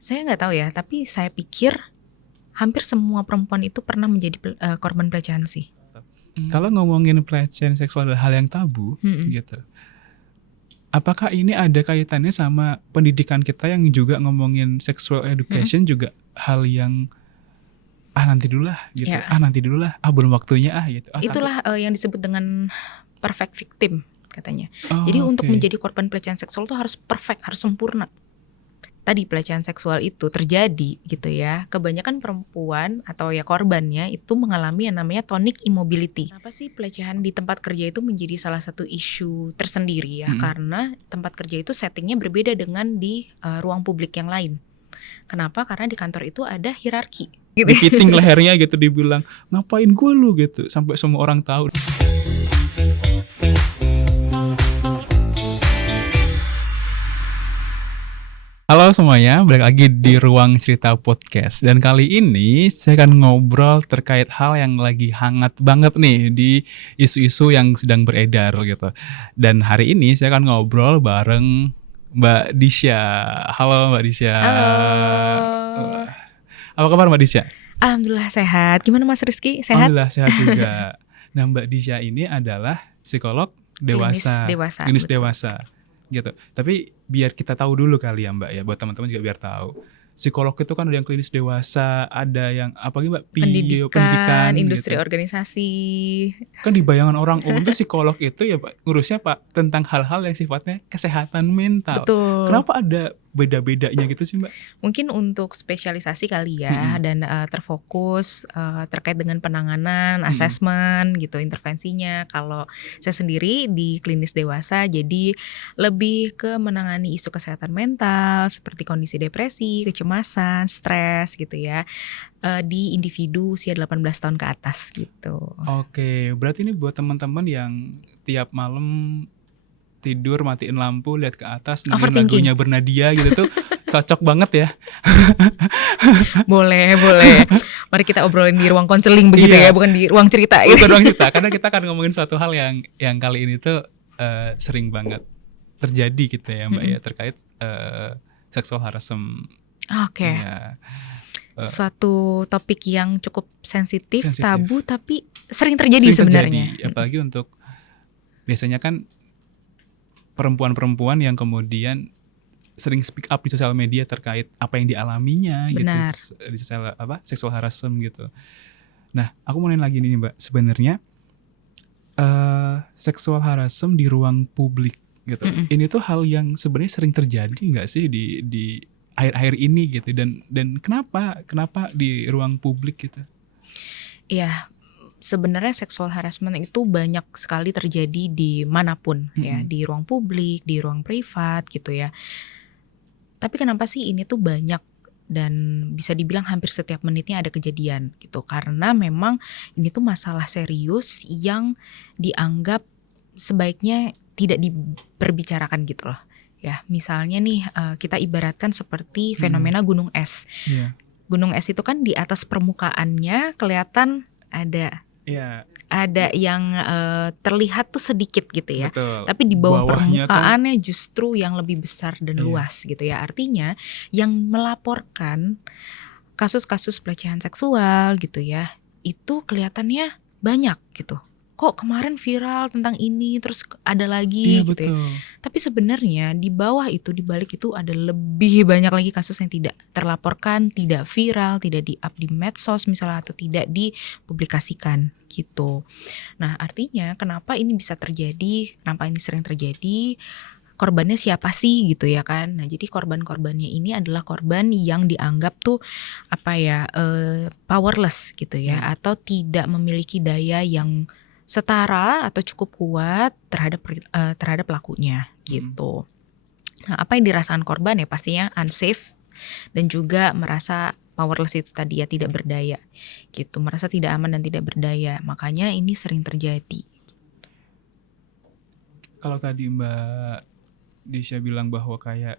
Saya nggak tahu ya, tapi saya pikir hampir semua perempuan itu pernah menjadi korban pelecehan sih. Kalau ngomongin pelecehan seksual adalah hal yang tabu gitu. Apakah ini ada kaitannya sama pendidikan kita yang juga ngomongin sexual education juga hal yang nanti dulu lah gitu. Ya. Nanti dulu lah. Belum waktunya gitu. Itulah yang disebut dengan perfect victim katanya. Oh, Jadi untuk oke. menjadi korban pelecehan seksual tuh harus perfect, harus sempurna. Tadi pelecehan seksual itu terjadi gitu ya. Kebanyakan perempuan atau ya korbannya itu mengalami yang namanya tonic immobility. Kenapa sih pelecehan di tempat kerja itu menjadi salah satu isu tersendiri ya? Karena tempat kerja itu settingnya berbeda dengan di ruang publik yang lain. Kenapa? Karena di kantor itu ada hierarki. Gitu. Dipiting lehernya gitu, dibilang ngapain gue lu gitu, sampai semua orang tahu. Halo semuanya, balik lagi di Ruang Cerita Podcast. Dan kali ini saya akan ngobrol terkait hal yang lagi hangat banget nih di isu-isu yang sedang beredar gitu. Dan hari ini saya akan ngobrol bareng Mbak Disha. Halo Mbak Disha. Halo. Apa kabar Mbak Disha? Alhamdulillah sehat. Gimana Mas Rizky? Sehat? Alhamdulillah sehat juga. Nah, Mbak Disha ini adalah psikolog dewasa, klinis dewasa gitu. Tapi biar kita tahu dulu kali ya Mbak ya, buat teman-teman juga biar tahu. Psikolog itu kan ada yang klinis dewasa, ada yang apa gitu Mbak? Pendidikan, industri gitu. organisasi. Kan di bayangan orang umum tuh psikolog itu ya Pak, ngurusnya Pak tentang hal-hal yang sifatnya kesehatan mental. Betul. Kenapa ada beda-bedanya gitu sih Mbak? Mungkin untuk spesialisasi kali ya, dan terfokus terkait dengan penanganan, asesmen gitu, intervensinya. Kalau saya sendiri di klinis dewasa, jadi lebih ke menangani isu kesehatan mental seperti kondisi depresi, kecemasan, stres gitu ya, di individu usia 18 tahun ke atas gitu. Oke, berarti ini buat teman-teman yang tiap malam tidur matiin lampu, lihat ke atas, dengerin lagunya Bernadia gitu tuh cocok banget ya. Boleh. Mari kita obrolin di ruang konseling begitu ya, bukan di ruang cerita. Bukan ruang cerita, karena kita akan ngomongin suatu hal yang kali ini tuh sering banget terjadi gitu ya Mbak ya, terkait sexual harassment. Oke. Ya. Suatu topik yang cukup sensitif, tabu, tapi sering terjadi sebenarnya. Apalagi untuk biasanya kan perempuan-perempuan yang kemudian sering speak up di sosial media terkait apa yang dialaminya. Benar. Gitu di sexual harassment gitu. Nah, aku mau nanya lagi nih Mbak, sebenarnya sexual harassment di ruang publik gitu. Ini tuh hal yang sebenarnya sering terjadi nggak sih di akhir-akhir ini gitu, dan kenapa di ruang publik gitu? Iya. Sebenarnya sexual harassment itu banyak sekali terjadi di manapun ya, di ruang publik, di ruang privat gitu ya. Tapi kenapa sih ini tuh banyak dan bisa dibilang hampir setiap menitnya ada kejadian gitu, karena memang ini tuh masalah serius yang dianggap sebaiknya tidak diperbicarakan gitu loh. Ya, misalnya nih kita ibaratkan seperti fenomena gunung es. Gunung es itu kan di atas permukaannya kelihatan ada yang terlihat tuh sedikit gitu ya. Betul. Tapi di bawah permukaannya justru yang lebih besar dan luas gitu ya. Artinya yang melaporkan kasus-kasus pelecehan seksual gitu ya, itu kelihatannya banyak gitu. Kok kemarin viral tentang ini, terus ada lagi gitu ya. Tapi sebenarnya di bawah itu, di balik itu ada lebih banyak lagi kasus yang tidak terlaporkan, tidak viral, tidak di-up di medsos misalnya, atau tidak dipublikasikan gitu. Nah, artinya kenapa ini bisa terjadi, kenapa ini sering terjadi, korbannya siapa sih gitu ya kan. Nah, jadi korban-korbannya ini adalah korban yang dianggap tuh powerless gitu ya, atau tidak memiliki daya yang setara atau cukup kuat terhadap pelakunya gitu. Nah, apa yang dirasakan korban ya pastinya unsafe dan juga merasa powerless itu tadi ya, tidak berdaya gitu, merasa tidak aman dan tidak berdaya. Makanya ini sering terjadi. Kalau tadi Mbak Disha bilang bahwa kayak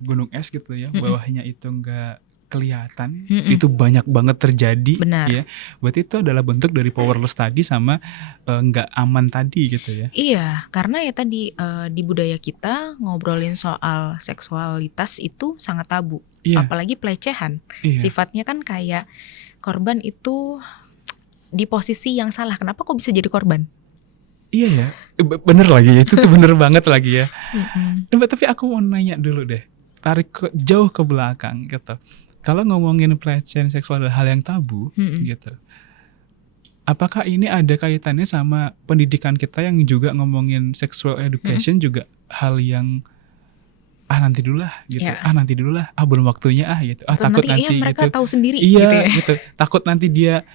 gunung es gitu ya, bawahnya itu enggak kelihatan, Mm-mm. itu banyak banget terjadi, Benar. ya. Berarti itu adalah bentuk dari powerless tadi sama nggak aman tadi gitu ya. Iya, karena ya tadi di budaya kita ngobrolin soal seksualitas itu sangat tabu, Iya, apalagi pelecehan. iya, Sifatnya kan kayak korban itu di posisi yang salah. Kenapa kok bisa jadi korban? iya ya. Bener lagi, itu tuh bener banget lagi ya. Mm-mm. Tapi aku mau nanya dulu deh, tarik jauh ke belakang gitu. Kalau ngomongin pelecehan seksual adalah hal yang tabu, Mm-mm. gitu. Apakah ini ada kaitannya sama pendidikan kita yang juga ngomongin sexual education juga hal yang nanti dulu lah gitu, Ya. nanti dulu lah, belum waktunya gitu, Atau takut nanti nanti mereka gitu, tahu sendiri iya gitu ya. gitu, takut nanti dia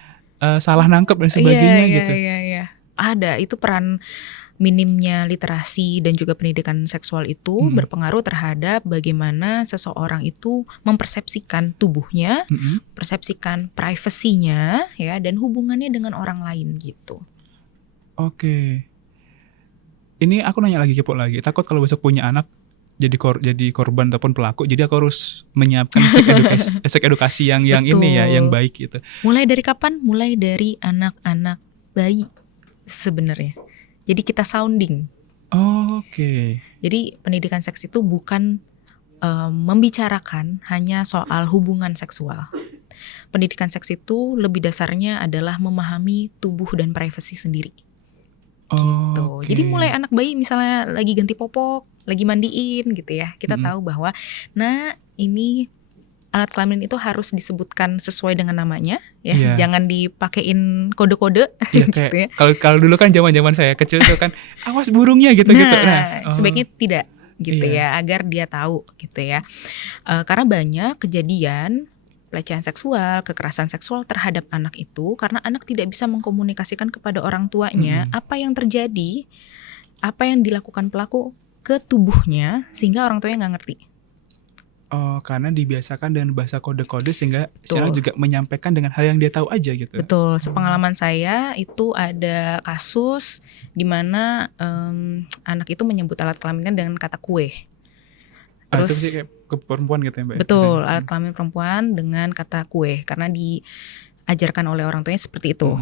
salah nangkep dan sebagainya Iya, gitu. iya. Ada, itu peran minimnya literasi dan juga pendidikan seksual itu Mm-mm. berpengaruh terhadap bagaimana seseorang itu mempersepsikan tubuhnya, Mm-mm. persepsikan privasinya ya, dan hubungannya dengan orang lain gitu. Oke, ini aku nanya lagi, kepo lagi, takut kalau besok punya anak jadi korban ataupun pelaku, jadi aku harus menyiapkan sex edukasi yang ini ya, yang Betul. baik gitu. Mulai dari kapan? Mulai dari anak-anak bayi sebenarnya. Jadi kita sounding. Oke. Jadi pendidikan seks itu bukan membicarakan hanya soal hubungan seksual. Pendidikan seks itu lebih dasarnya adalah memahami tubuh dan privasi sendiri. Gitu. Oke. Jadi mulai anak bayi misalnya lagi ganti popok, lagi mandiin gitu ya. Kita Mm-mm. tahu bahwa ini alat kelamin itu harus disebutkan sesuai dengan namanya ya. Iya. Jangan dipakein kode-kode Iya, gitu kayak ya. kalau dulu kan zaman saya kecil tuh kan awas burungnya gitu. Nah, Sebaiknya tidak gitu Iya. ya, agar dia tahu gitu ya. Karena banyak kejadian pelecehan seksual, kekerasan seksual terhadap anak itu karena anak tidak bisa mengkomunikasikan kepada orang tuanya apa yang terjadi, apa yang dilakukan pelaku ke tubuhnya sehingga orang tuanya nggak ngerti. Karena dibiasakan dengan bahasa kode-kode sehingga si anak juga menyampaikan dengan hal yang dia tahu aja gitu. Betul, sepengalaman saya itu ada kasus di mana anak itu menyebut alat kelaminnya dengan kata kue. Terus itu sih kayak ke perempuan gitu ya, Mbak. betul, alat kelamin perempuan dengan kata kue karena diajarkan oleh orang tuanya seperti itu.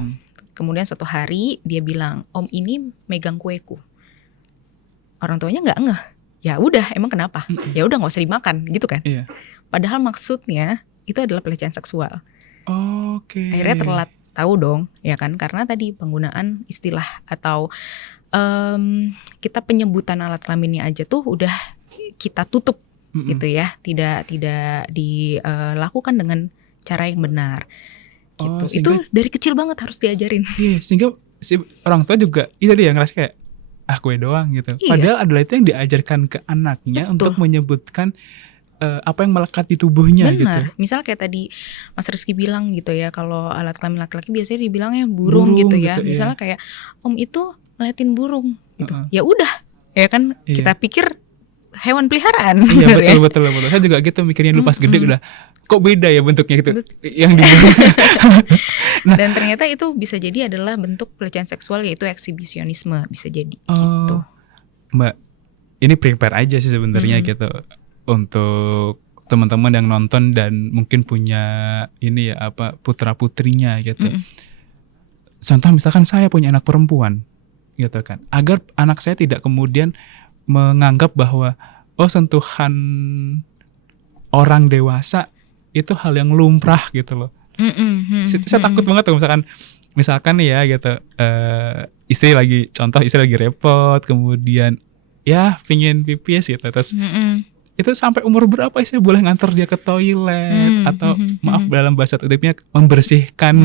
Kemudian suatu hari dia bilang, "Om ini megang kueku." Orang tuanya nggak ngeh. Ya udah, emang kenapa? Ya udah nggak usah dimakan gitu kan. Iya. Padahal maksudnya itu adalah pelecehan seksual. Oke. Akhirnya telat tahu dong, ya kan? Karena tadi penggunaan istilah atau kita penyebutan alat kelaminnya aja tuh udah kita tutup gitu ya, tidak dilakukan dengan cara yang benar. Gitu. Itu dari kecil banget harus diajarin. Iya, sehingga si orang tua juga itu dia ngerasa kayak kue doang gitu. Iya. Padahal adalah itu yang diajarkan ke anaknya untuk menyebutkan apa yang melekat di tubuhnya. Benar. Gitu. Misal kayak tadi Mas Rizky bilang gitu ya, kalau alat kelamin laki-laki biasanya dibilangnya burung gitu ya. Gitu, misalnya iya. kayak Om itu ngeliatin burung gitu. Ya udah, ya kan kita pikir hewan peliharaan. Iya, betul. Saya juga gitu mikirnya dulu pas gede udah kok beda ya bentuknya gitu. Yang di Dan ternyata itu bisa jadi adalah bentuk pelecehan seksual, yaitu eksibisionisme, bisa jadi gitu. Mbak, ini prepare aja sih sebenarnya gitu untuk teman-teman yang nonton dan mungkin punya ini ya putra-putrinya gitu. Contoh misalkan saya punya anak perempuan gitu kan. Agar anak saya tidak kemudian menganggap bahwa sentuhan orang dewasa itu hal yang lumrah gitu loh. Saya takut banget tuh misalkan nih ya gitu, istri lagi repot, kemudian ya pingin pipis gitu, terus itu sampai umur berapa sih boleh nganter dia ke toilet atau maaf dalam bahasa tertibnya membersihkan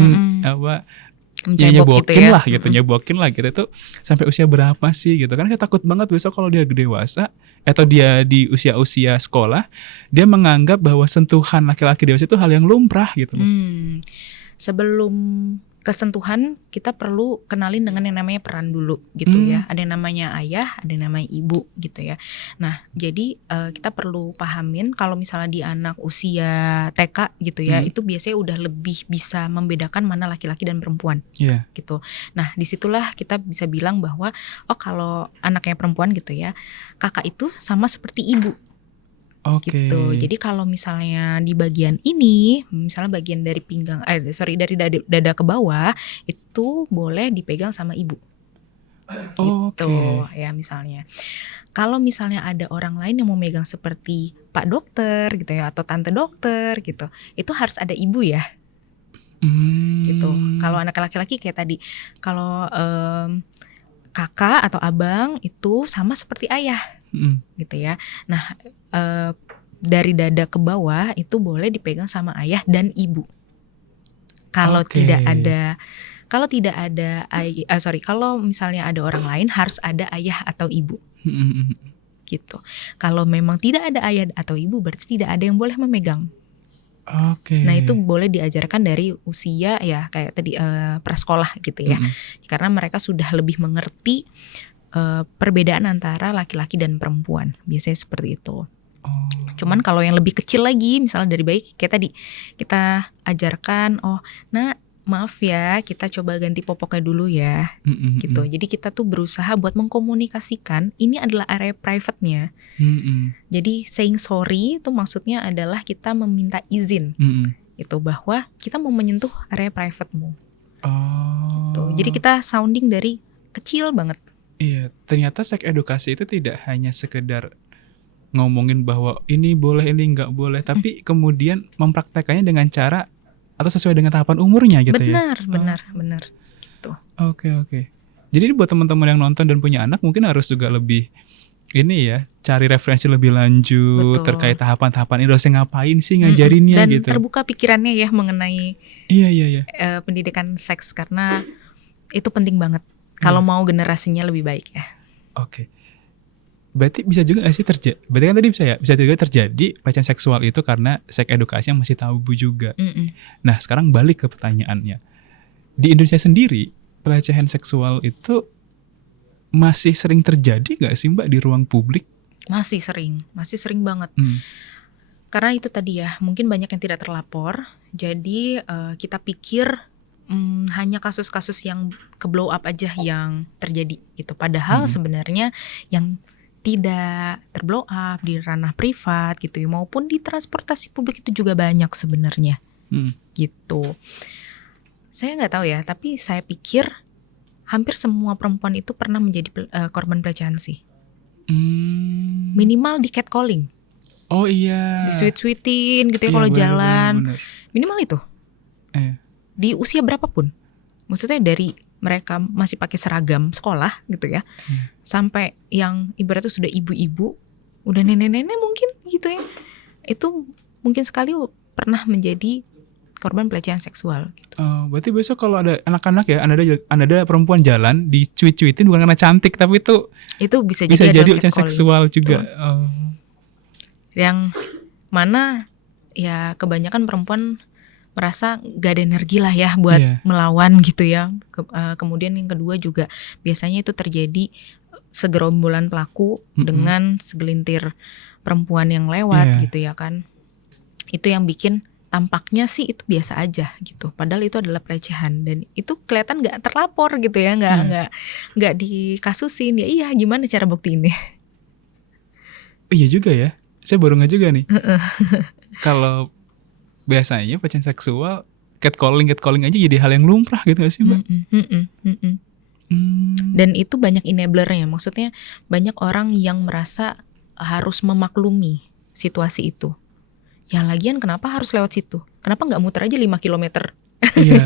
nyebokin lah gitu, itu sampai usia berapa sih gitu kan. Saya takut banget besok kalau dia dewasa atau dia di usia sekolah, dia menganggap bahwa sentuhan laki-laki dewasa itu hal yang lumrah gitu loh. Sebelum kesentuhan kita perlu kenalin dengan yang namanya peran dulu gitu ya. Ada yang namanya ayah, ada yang namanya ibu gitu ya. Nah jadi kita perlu pahamin kalau misalnya di anak usia TK gitu ya, itu biasanya udah lebih bisa membedakan mana laki-laki dan perempuan gitu. Nah disitulah kita bisa bilang bahwa kalau anaknya perempuan gitu ya, kakak itu sama seperti ibu. Oke. gitu. Jadi kalau misalnya di bagian ini, misalnya bagian dari pinggang, dari dada ke bawah itu boleh dipegang sama ibu. Gitu Oke. ya misalnya. Kalau misalnya ada orang lain yang mau megang seperti Pak Dokter gitu ya atau Tante Dokter gitu, itu harus ada ibu ya gitu. Kalau anak laki-laki kayak tadi, kalau kakak atau abang itu sama seperti ayah gitu ya. Nah dari dada ke bawah itu boleh dipegang sama ayah dan ibu. Kalau Oke. tidak ada kalau misalnya ada orang lain harus ada ayah atau ibu gitu. Kalau memang tidak ada ayah atau ibu berarti tidak ada yang boleh memegang. Oke. Nah itu boleh diajarkan dari usia ya kayak tadi prasekolah gitu ya. Karena mereka sudah lebih mengerti perbedaan antara laki-laki dan perempuan. Biasanya seperti itu. Cuman kalau yang lebih kecil lagi, misalnya dari bayi kayak tadi kita ajarkan, maaf ya, kita coba ganti popoknya dulu ya, gitu. Jadi kita tuh berusaha buat mengkomunikasikan ini adalah area private-nya. Jadi saying sorry itu maksudnya adalah kita meminta izin, itu bahwa kita mau menyentuh area private-mu. Gitu. Jadi kita sounding dari kecil banget. Iya, ternyata seks edukasi itu tidak hanya sekedar ngomongin bahwa ini boleh ini nggak boleh, tapi kemudian mempraktekannya dengan cara atau sesuai dengan tahapan umurnya gitu ya. Benar. Tuh. Oke. Jadi ini buat teman-teman yang nonton dan punya anak mungkin harus juga lebih ini ya, cari referensi lebih lanjut. Betul. Terkait tahapan-tahapan ini harusnya ngapain sih ngajarinnya dan gitu. Dan terbuka pikirannya ya mengenai pendidikan seks karena itu penting banget kalau mau generasinya lebih baik ya. Oke. Berarti bisa juga gak sih berarti kan tadi bisa juga terjadi pelecehan seksual itu karena seks edukasi yang masih tabu juga. Nah sekarang balik ke pertanyaannya. Di Indonesia sendiri pelecehan seksual itu masih sering terjadi gak sih Mbak di ruang publik? Masih sering banget. Karena itu tadi ya mungkin banyak yang tidak terlapor. Jadi kita pikir hanya kasus-kasus yang ke blow up aja yang terjadi gitu. Padahal sebenarnya yang tidak terblow up di ranah privat gitu ya, maupun di transportasi publik itu juga banyak sebenarnya gitu. Saya nggak tahu ya, tapi saya pikir hampir semua perempuan itu pernah menjadi korban pelecehan sih. Minimal di catcalling. Oh iya. Di sweet-sweetin gitu ya kalau jalan. Bener. Minimal itu. Di usia berapapun. Maksudnya dari mereka masih pakai seragam sekolah gitu ya, sampai yang ibaratnya sudah ibu-ibu, udah nenek-nenek mungkin gitu ya, itu mungkin sekali pernah menjadi korban pelecehan seksual. Gitu. Berarti besok kalau ada anak-anak ya, ada perempuan jalan dicuit-cuitin bukan karena cantik, tapi itu bisa jadi pelecehan seksual juga. Yang mana ya kebanyakan perempuan merasa gak ada energi lah ya buat melawan gitu ya. Kemudian yang kedua juga biasanya itu terjadi segerombolan pelaku dengan segelintir perempuan yang lewat gitu ya kan. Itu yang bikin tampaknya sih itu biasa aja gitu. Padahal itu adalah pelecehan dan itu kelihatan gak terlapor gitu ya, gak dikasusin. Ya iya gimana cara buktiinnya? Iya juga ya, saya baru nggak juga nih. Kalau biasanya pelecehan seksual, catcalling aja jadi hal yang lumrah gitu gak sih Mbak? Dan itu banyak enablernya, maksudnya banyak orang yang merasa harus memaklumi situasi itu. Ya lagian kenapa harus lewat situ? Kenapa gak muter aja 5 kilometer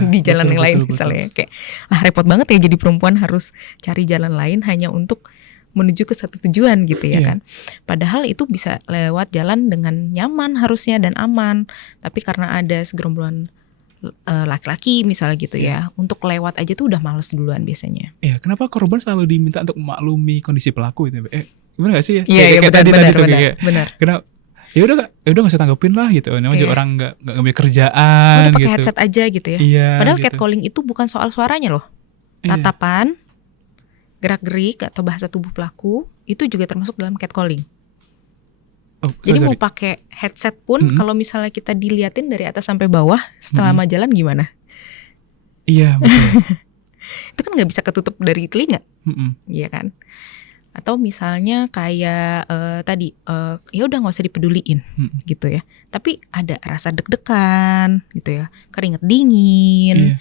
di jalan yang lain misalnya? Kayak repot banget ya jadi perempuan harus cari jalan lain hanya untuk menuju ke satu tujuan gitu ya kan. Padahal itu bisa lewat jalan dengan nyaman harusnya dan aman. Tapi karena ada segerombolan laki-laki misalnya gitu ya, untuk lewat aja tuh udah males duluan biasanya. Iya, kenapa korban selalu diminta untuk memaklumi kondisi pelaku itu? Gimana gak sih ya? Iya benar. Kenapa? Ya udah nggak usah tanggepin lah gitu. Namanya juga orang nggak punya kerjaan. Udah pakai headset aja gitu ya. Iya, padahal gitu. Catcalling itu bukan soal suaranya loh. Tatapan, gerak-gerik atau bahasa tubuh pelaku itu juga termasuk dalam catcalling. Jadi mau pakai headset pun kalau misalnya kita diliatin dari atas sampai bawah setelah jalan gimana? Iya betul. Itu kan nggak bisa ketutup dari telinga, iya kan? Atau misalnya kayak tadi ya udah nggak usah dipeduliin gitu ya. Tapi ada rasa deg-degan gitu ya, keringet dingin. Iya.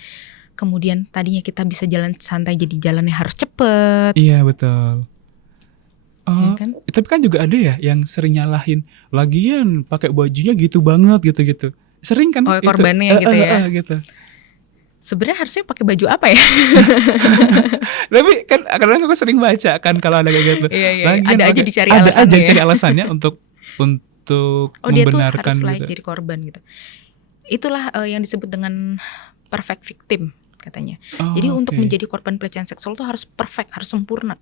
Kemudian tadinya kita bisa jalan santai jadi jalannya harus cepet. Iya betul. Ya Oh, kan? tapi kan juga ada ya yang sering nyalahin, lagian pakai bajunya gitu banget gitu-gitu. Sering kan Oh, itu. korbannya gitu ya. Gitu. Sebenarnya harusnya pakai baju apa ya? Tapi kan kadang aku sering baca kan kalau ada kayak gitu. Iya. Lagian Ada aja pakai- dicari ada alasannya aja ya. cari alasannya untuk Oh, dia tuh membenarkan harus layak gitu. jadi korban gitu. Itulah yang disebut dengan perfect victim katanya. Oh, Jadi untuk oke. menjadi korban pelecehan seksual tuh harus perfect, harus sempurna.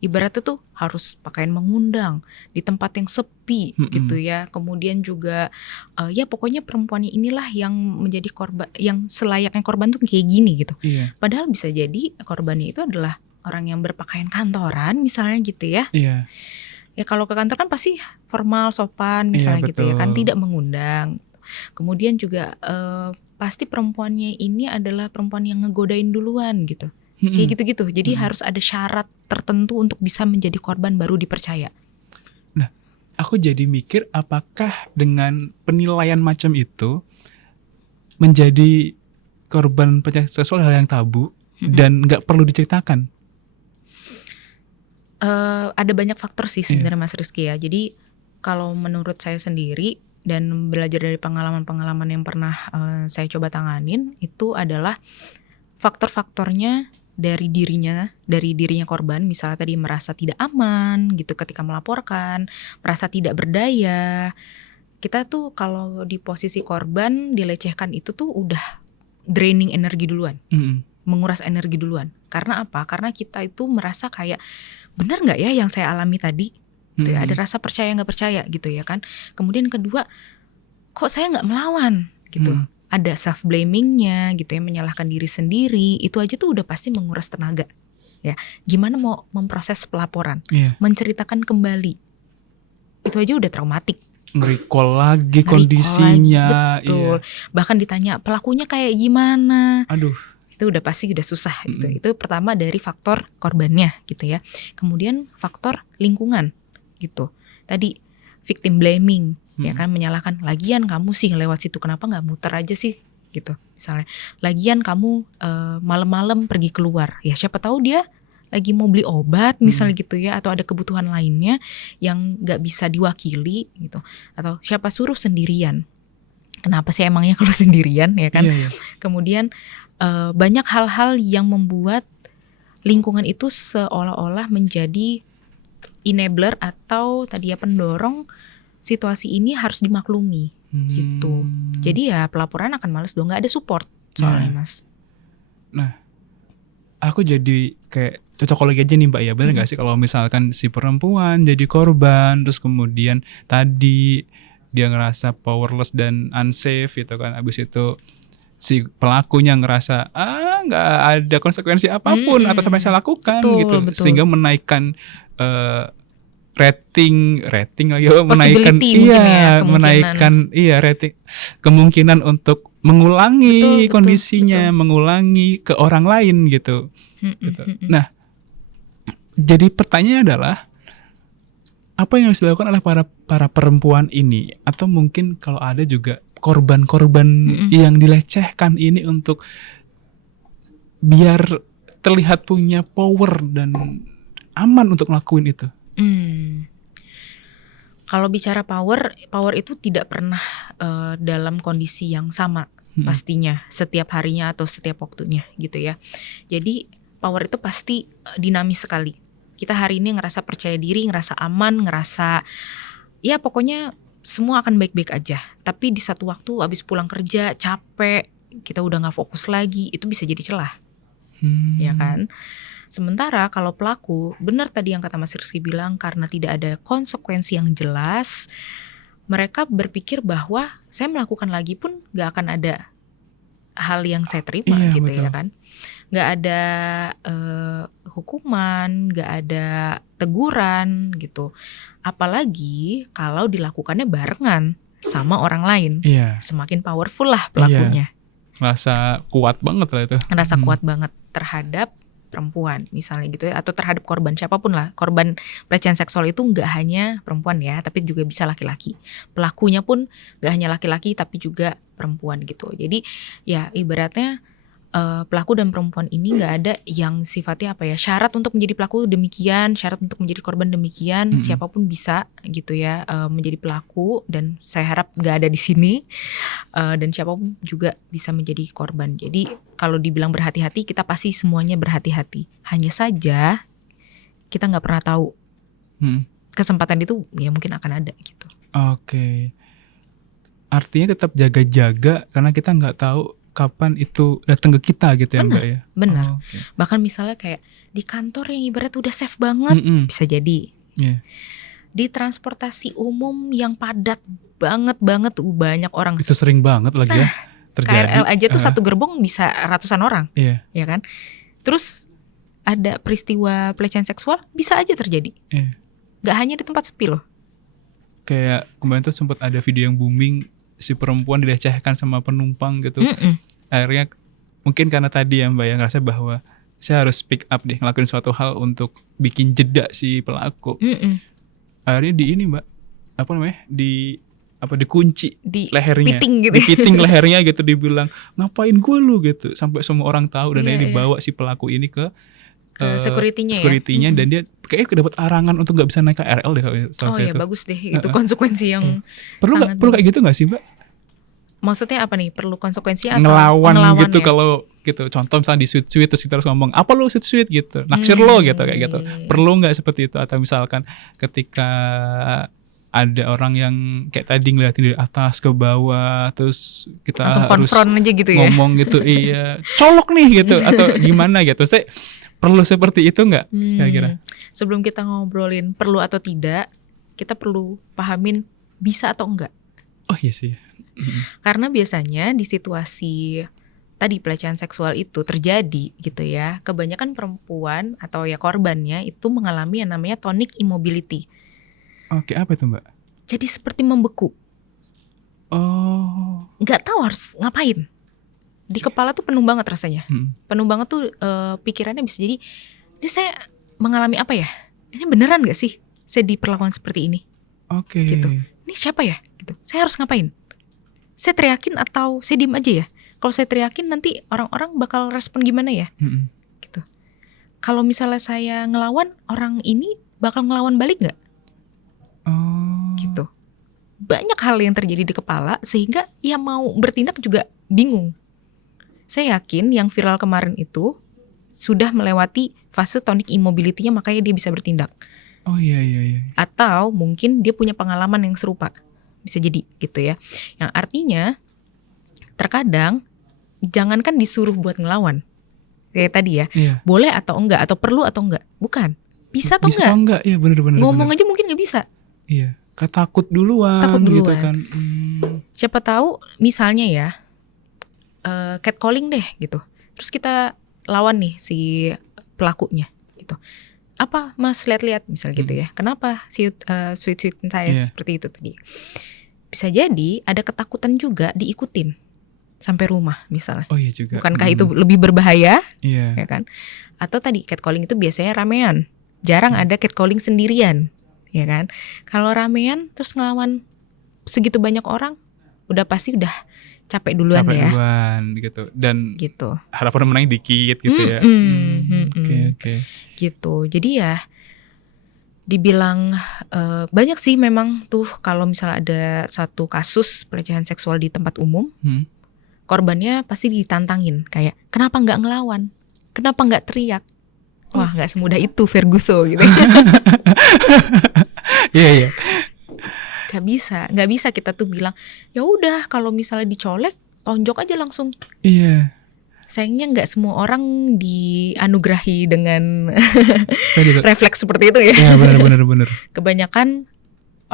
Ibaratnya tuh harus pakaian mengundang di tempat yang sepi gitu ya. Kemudian juga ya pokoknya perempuan inilah yang menjadi korban, yang selayaknya korban tuh kayak gini gitu. Iya. Padahal bisa jadi korbannya itu adalah orang yang berpakaian kantoran misalnya gitu ya. Iya. Ya kalau ke kantor kan pasti formal, sopan misalnya gitu ya kan, betul. tidak mengundang. Kemudian juga pasti perempuannya ini adalah perempuan yang ngegodain duluan gitu. Kayak gitu-gitu. Jadi harus ada syarat tertentu untuk bisa menjadi korban baru dipercaya. Nah, aku jadi mikir apakah dengan penilaian macam itu menjadi korban pelecehan seksual hal yang tabu dan nggak perlu diceritakan. Ada banyak faktor sih sebenarnya Mas Rizky ya. Jadi kalau menurut saya sendiri dan belajar dari pengalaman-pengalaman yang pernah saya coba tanganin, itu adalah faktor-faktornya dari dirinya korban. Misalnya tadi merasa tidak aman gitu ketika melaporkan, merasa tidak berdaya. Kita tuh kalau di posisi korban dilecehkan itu tuh udah draining energi duluan, menguras energi duluan. Karena apa? Karena kita itu merasa kayak benar nggak ya yang saya alami tadi? Gitu ya. Ada rasa percaya nggak percaya gitu ya kan. Kemudian kedua, kok saya nggak melawan gitu. Ada self blamingnya gitu ya, menyalahkan diri sendiri. Itu aja tuh udah pasti menguras tenaga. Ya, gimana mau memproses pelaporan, menceritakan kembali, itu aja udah traumatik. Nge-recall lagi kondisinya, betul. Bahkan ditanya pelakunya kayak gimana. Aduh. Itu udah pasti udah susah gitu. Itu pertama dari faktor korbannya gitu ya. Kemudian faktor lingkungan gitu. Tadi victim blaming ya kan, menyalahkan, lagian kamu sih lewat situ kenapa nggak muter aja sih gitu misalnya. Lagian kamu malam-malam pergi keluar, ya siapa tahu dia lagi mau beli obat misalnya gitu ya, atau ada kebutuhan lainnya yang nggak bisa diwakili gitu. Atau siapa suruh sendirian, kenapa sih emangnya kalau sendirian ya kan. Kemudian banyak hal-hal yang membuat lingkungan itu seolah-olah menjadi enabler atau tadi ya pendorong situasi ini harus dimaklumi gitu. Jadi ya pelaporan akan males dong, nggak ada support soalnya Mas. Nah, aku jadi kayak cocokologi aja nih Mbak ya, benar nggak sih kalau misalkan si perempuan jadi korban, terus kemudian tadi dia ngerasa powerless dan unsafe gitu kan, abis itu si pelakunya ngerasa nggak ada konsekuensi apapun atas apa yang saya lakukan, gitu, sehingga menaikkan rating lagi, menaikkan rating, kemungkinan untuk mengulangi kondisinya, mengulangi ke orang lain gitu. Nah, jadi pertanyaannya adalah apa yang harus dilakukan oleh para perempuan ini, atau mungkin kalau ada juga korban-korban yang dilecehkan ini untuk biar terlihat punya power dan aman untuk ngelakuin itu. Kalau bicara power itu tidak pernah dalam kondisi yang sama pastinya setiap harinya atau setiap waktunya gitu ya. Jadi power itu pasti dinamis sekali. Kita hari ini ngerasa percaya diri, ngerasa aman, ngerasa ya pokoknya semua akan baik-baik aja. Tapi di satu waktu habis pulang kerja capek, kita udah gak fokus lagi, itu bisa jadi celah. Ya kan? Sementara kalau pelaku, benar tadi yang kata Mas Rizky bilang, karena tidak ada konsekuensi yang jelas, mereka berpikir bahwa saya melakukan lagi pun gak akan ada hal yang saya terima gitu ya kan. Gak ada hukuman, gak ada teguran gitu. Apalagi kalau dilakukannya barengan sama orang lain, semakin powerful lah pelakunya. Ngerasa kuat banget lah itu. Ngerasa kuat banget terhadap perempuan misalnya gitu ya, atau terhadap korban siapapun lah. Korban pelecehan seksual itu nggak hanya perempuan ya, tapi juga bisa laki-laki. Pelakunya pun nggak hanya laki-laki tapi juga perempuan gitu. Jadi ya ibaratnya pelaku dan perempuan ini nggak ada yang sifatnya apa ya, syarat untuk menjadi pelaku demikian, syarat untuk menjadi korban demikian. Siapapun bisa gitu ya menjadi pelaku, dan saya harap nggak ada di sini. Dan siapapun juga bisa menjadi korban. Jadi kalau dibilang berhati-hati, kita pasti semuanya berhati-hati. Hanya saja kita nggak pernah tahu kesempatan itu ya mungkin akan ada gitu. Oke. Artinya tetap jaga-jaga karena kita nggak tahu kapan itu datang ke kita gitu ya Mbak ya? Benar. Okay. Bahkan misalnya kayak di kantor yang ibarat udah safe banget, bisa jadi. Yeah. Di transportasi umum yang padat banget banyak orang. Itu sering banget lagi ya terjadi. KRL aja tuh satu gerbong bisa ratusan orang, ya kan? Terus ada peristiwa pelecehan seksual bisa aja terjadi. Gak hanya di tempat sepi loh. Kayak kemarin tuh sempat ada video yang booming, si perempuan dilecehkan sama penumpang gitu. Akhirnya mungkin karena tadi ya Mbak yang ngerasa bahwa saya harus speak up deh, ngelakuin suatu hal untuk bikin jeda si pelaku. Akhirnya di ini Mbak, apa namanya, dikunci di lehernya, dipiting lehernya gitu, dibilang ngapain gue lu gitu, sampai semua orang tahu, dan dia dibawa si pelaku ini ke security-nya dan dia kayaknya dapat arangan untuk nggak bisa naik KRL deh. Bagus deh, itu konsekuensi yang perlu kayak gitu nggak sih Mbak? Maksudnya apa nih? Perlu konsekuensi atau ngelawan gitu ya? Kalau gitu, contoh misalnya di sweet terus kita harus ngomong apa lo sweet gitu, naksir lo gitu kayak gitu. Perlu nggak seperti itu? Atau misalkan ketika ada orang yang kayak tadi ngeliatin dari atas ke bawah, terus kita langsung harus konfront aja gitu ya, ngomong gitu, iya colok nih gitu, atau gimana gitu. Saya perlu seperti itu nggak kira-kira? Sebelum kita ngobrolin perlu atau tidak, kita perlu pahamin bisa atau enggak. Oh iya sih. Karena biasanya di situasi tadi pelecehan seksual itu terjadi gitu ya, kebanyakan perempuan atau ya korbannya itu mengalami yang namanya tonic immobility. Oke, apa itu Mbak? Jadi seperti membeku. Oh. Nggak tahu harus ngapain. Di kepala tuh penuh banget rasanya. Penuh banget tuh pikirannya bisa jadi, ini saya mengalami apa ya? Ini beneran gak sih saya diperlakukan seperti ini? Oke. Gitu. Ini siapa ya? Gitu. Saya harus ngapain? Saya teriakin atau saya diem aja ya? Kalau saya teriakin nanti orang-orang bakal respon gimana ya? Gitu. Kalau misalnya saya ngelawan, orang ini bakal ngelawan balik gak? Gitu. Banyak hal yang terjadi di kepala sehingga ya mau bertindak juga bingung. Saya yakin yang viral kemarin itu sudah melewati fase tonic immobility-nya, makanya dia bisa bertindak. Oh iya. Atau mungkin dia punya pengalaman yang serupa. Bisa jadi gitu ya. Yang artinya terkadang jangankan disuruh buat ngelawan. Kayak tadi ya. Boleh atau enggak, atau perlu atau enggak. Bukan. Bisa atau enggak? Bisa atau enggak? Iya benar. Ngomong aja mungkin gak bisa. Iya. Takut duluan gitu kan. Siapa tahu misalnya ya, catcalling deh gitu. Terus kita lawan nih si pelakunya gitu. Apa Mas lihat-lihat misal gitu ya. Kenapa sweet saya seperti itu tadi. Bisa jadi ada ketakutan juga diikutin sampai rumah misalnya. Oh iya juga. Bukankah itu lebih berbahaya? Iya. Ya kan? Atau tadi catcalling itu biasanya ramean. Jarang ada catcalling sendirian. Ya kan? Kalau ramean terus ngelawan segitu banyak orang, udah pasti udah capek duluan gitu. Dan gitu. Harapan menang dikit gitu ya. Oke. Gitu. Jadi ya dibilang banyak sih memang tuh kalau misalnya ada satu kasus pelecehan seksual di tempat umum, korbannya pasti ditantangin kayak kenapa nggak ngelawan, kenapa nggak teriak. Wah, nggak semudah itu Ferguso gitu. Iya. Nggak bisa kita tuh bilang ya udah kalau misalnya dicolek tonjok aja langsung. Iya. Sayangnya nggak semua orang dianugerahi dengan refleks seperti itu ya. Iya benar. Kebanyakan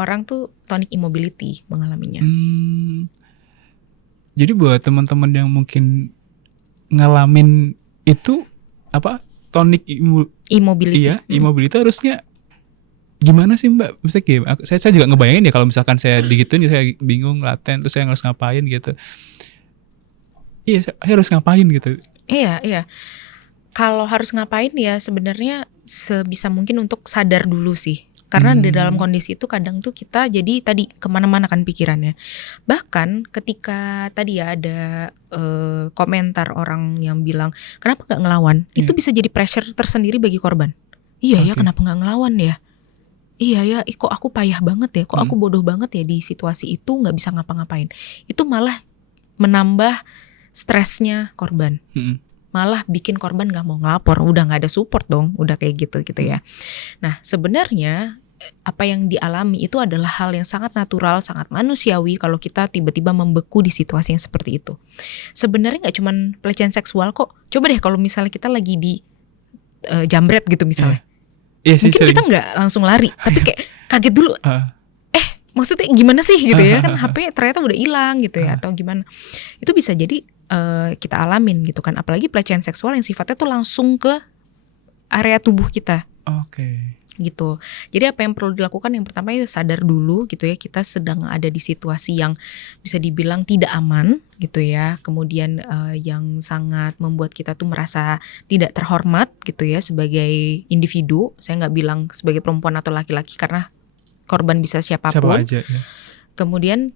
orang tuh tonic immobility mengalaminya. Jadi buat teman-teman yang mungkin ngalamin itu apa tonic immobility. Iya, immobility harusnya gimana sih Mbak? Misalnya saya juga ngebayangin ya kalau misalkan saya digituin, saya bingung laten, terus saya harus ngapain gitu. Iya, saya harus ngapain gitu. Iya. Kalau harus ngapain ya sebenarnya sebisa mungkin untuk sadar dulu sih. Karena di dalam kondisi itu kadang tuh kita jadi tadi kemana-mana kan pikirannya. Bahkan ketika tadi ya ada komentar orang yang bilang kenapa nggak ngelawan, itu bisa jadi pressure tersendiri bagi korban. Iya ya, kenapa nggak ngelawan ya? Iya ya, kok aku payah banget ya, kok aku bodoh banget ya di situasi itu nggak bisa ngapa-ngapain. Itu malah menambah stresnya korban. Malah bikin korban gak mau ngelapor, udah gak ada support dong, udah kayak gitu ya. Nah sebenarnya apa yang dialami itu adalah hal yang sangat natural, sangat manusiawi kalau kita tiba-tiba membeku di situasi yang seperti itu. Sebenarnya gak cuman pelecehan seksual kok, coba deh kalau misalnya kita lagi di jambret gitu misalnya, mungkin kita gak langsung lari, tapi kayak kaget dulu, maksudnya gimana sih gitu ya, kan HP ternyata udah hilang gitu ya, atau gimana. Itu bisa jadi kita alamin gitu kan, apalagi pelecehan seksual yang sifatnya tuh langsung ke area tubuh kita. Gitu. Jadi apa yang perlu dilakukan, yang pertama itu sadar dulu gitu ya, kita sedang ada di situasi yang bisa dibilang tidak aman gitu ya. Kemudian yang sangat membuat kita tuh merasa tidak terhormat gitu ya sebagai individu. Saya nggak bilang sebagai perempuan atau laki-laki karena korban bisa siapapun. Siapa aja, ya. Kemudian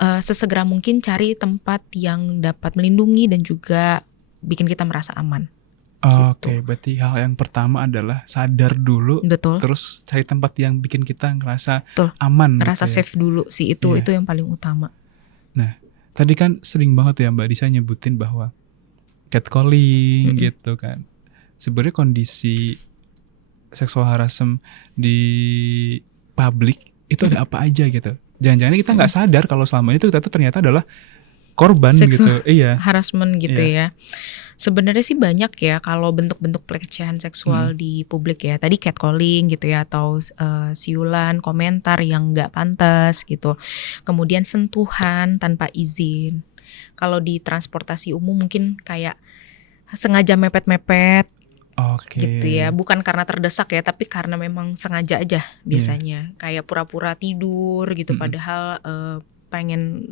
sesegera mungkin cari tempat yang dapat melindungi dan juga bikin kita merasa aman. Oke, berarti hal yang pertama adalah sadar dulu. Betul. Terus cari tempat yang bikin kita ngerasa aman. Ngerasa gitu ya. safe dulu sih, itu yang paling utama. Nah, tadi kan sering banget ya Mbak Disa nyebutin bahwa catcalling gitu kan. Sebenarnya kondisi sexual harassment di publik itu ada apa aja gitu. Jangan-jangan kita nggak sadar kalau selama itu kita tuh ternyata adalah korban Sexual gitu. harassment gitu ya. Sebenarnya sih banyak ya kalau bentuk-bentuk pelecehan seksual di publik ya. Tadi catcalling gitu ya, atau siulan, komentar yang nggak pantas gitu. Kemudian sentuhan tanpa izin. Kalau di transportasi umum mungkin kayak sengaja mepet-mepet. Gitu ya, bukan karena terdesak ya, tapi karena memang sengaja aja biasanya. Kayak pura-pura tidur gitu, padahal pengen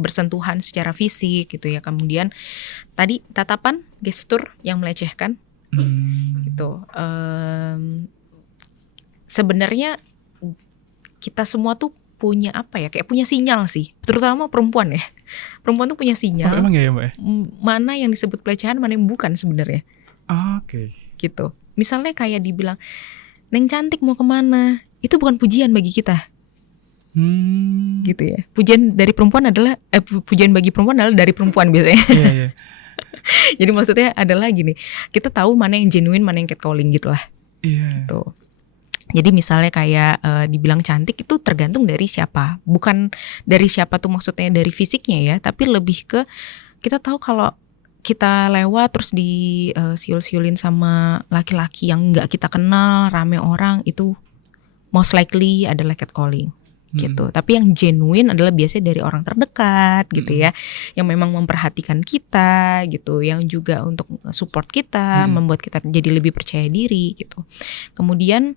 bersentuhan secara fisik gitu ya. Kemudian tadi tatapan, gestur yang melecehkan gitu. Sebenarnya kita semua tuh punya kayak punya sinyal sih, terutama perempuan ya. Perempuan tuh punya sinyal. Emang ya Mbak ya? Mana yang disebut pelecehan, mana yang bukan sebenarnya. Gitu. Misalnya kayak dibilang, "Neng cantik mau kemana?" Itu bukan pujian bagi kita. Gitu ya. Pujian dari perempuan adalah pujian bagi perempuan adalah dari perempuan biasanya. Jadi maksudnya adalah gini, kita tahu mana yang genuine, mana yang catcalling gitulah. Gitu. Jadi misalnya kayak dibilang cantik itu tergantung dari siapa. Bukan dari siapa tuh maksudnya dari fisiknya ya, tapi lebih ke kita tahu kalau kita lewat terus siul-siulin sama laki-laki yang nggak kita kenal, rame orang, itu most likely adalah catcalling gitu. Tapi yang genuine adalah biasanya dari orang terdekat gitu ya, yang memang memperhatikan kita gitu, yang juga untuk support kita, membuat kita jadi lebih percaya diri gitu. Kemudian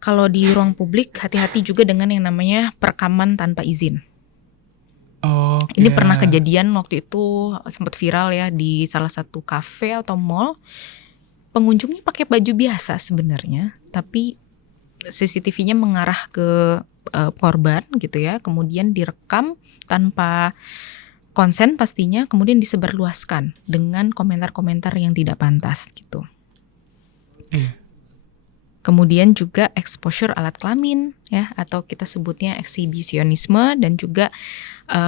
kalau di ruang publik, hati-hati juga dengan yang namanya perekaman tanpa izin. Ini pernah kejadian waktu itu, sempat viral ya di salah satu kafe atau mall. Pengunjungnya pakai baju biasa sebenarnya, tapi CCTV-nya mengarah ke korban gitu ya. Kemudian direkam tanpa konsen pastinya, kemudian disebarluaskan dengan komentar-komentar yang tidak pantas gitu. Kemudian juga exposure alat kelamin ya, atau kita sebutnya eksibisionisme, dan juga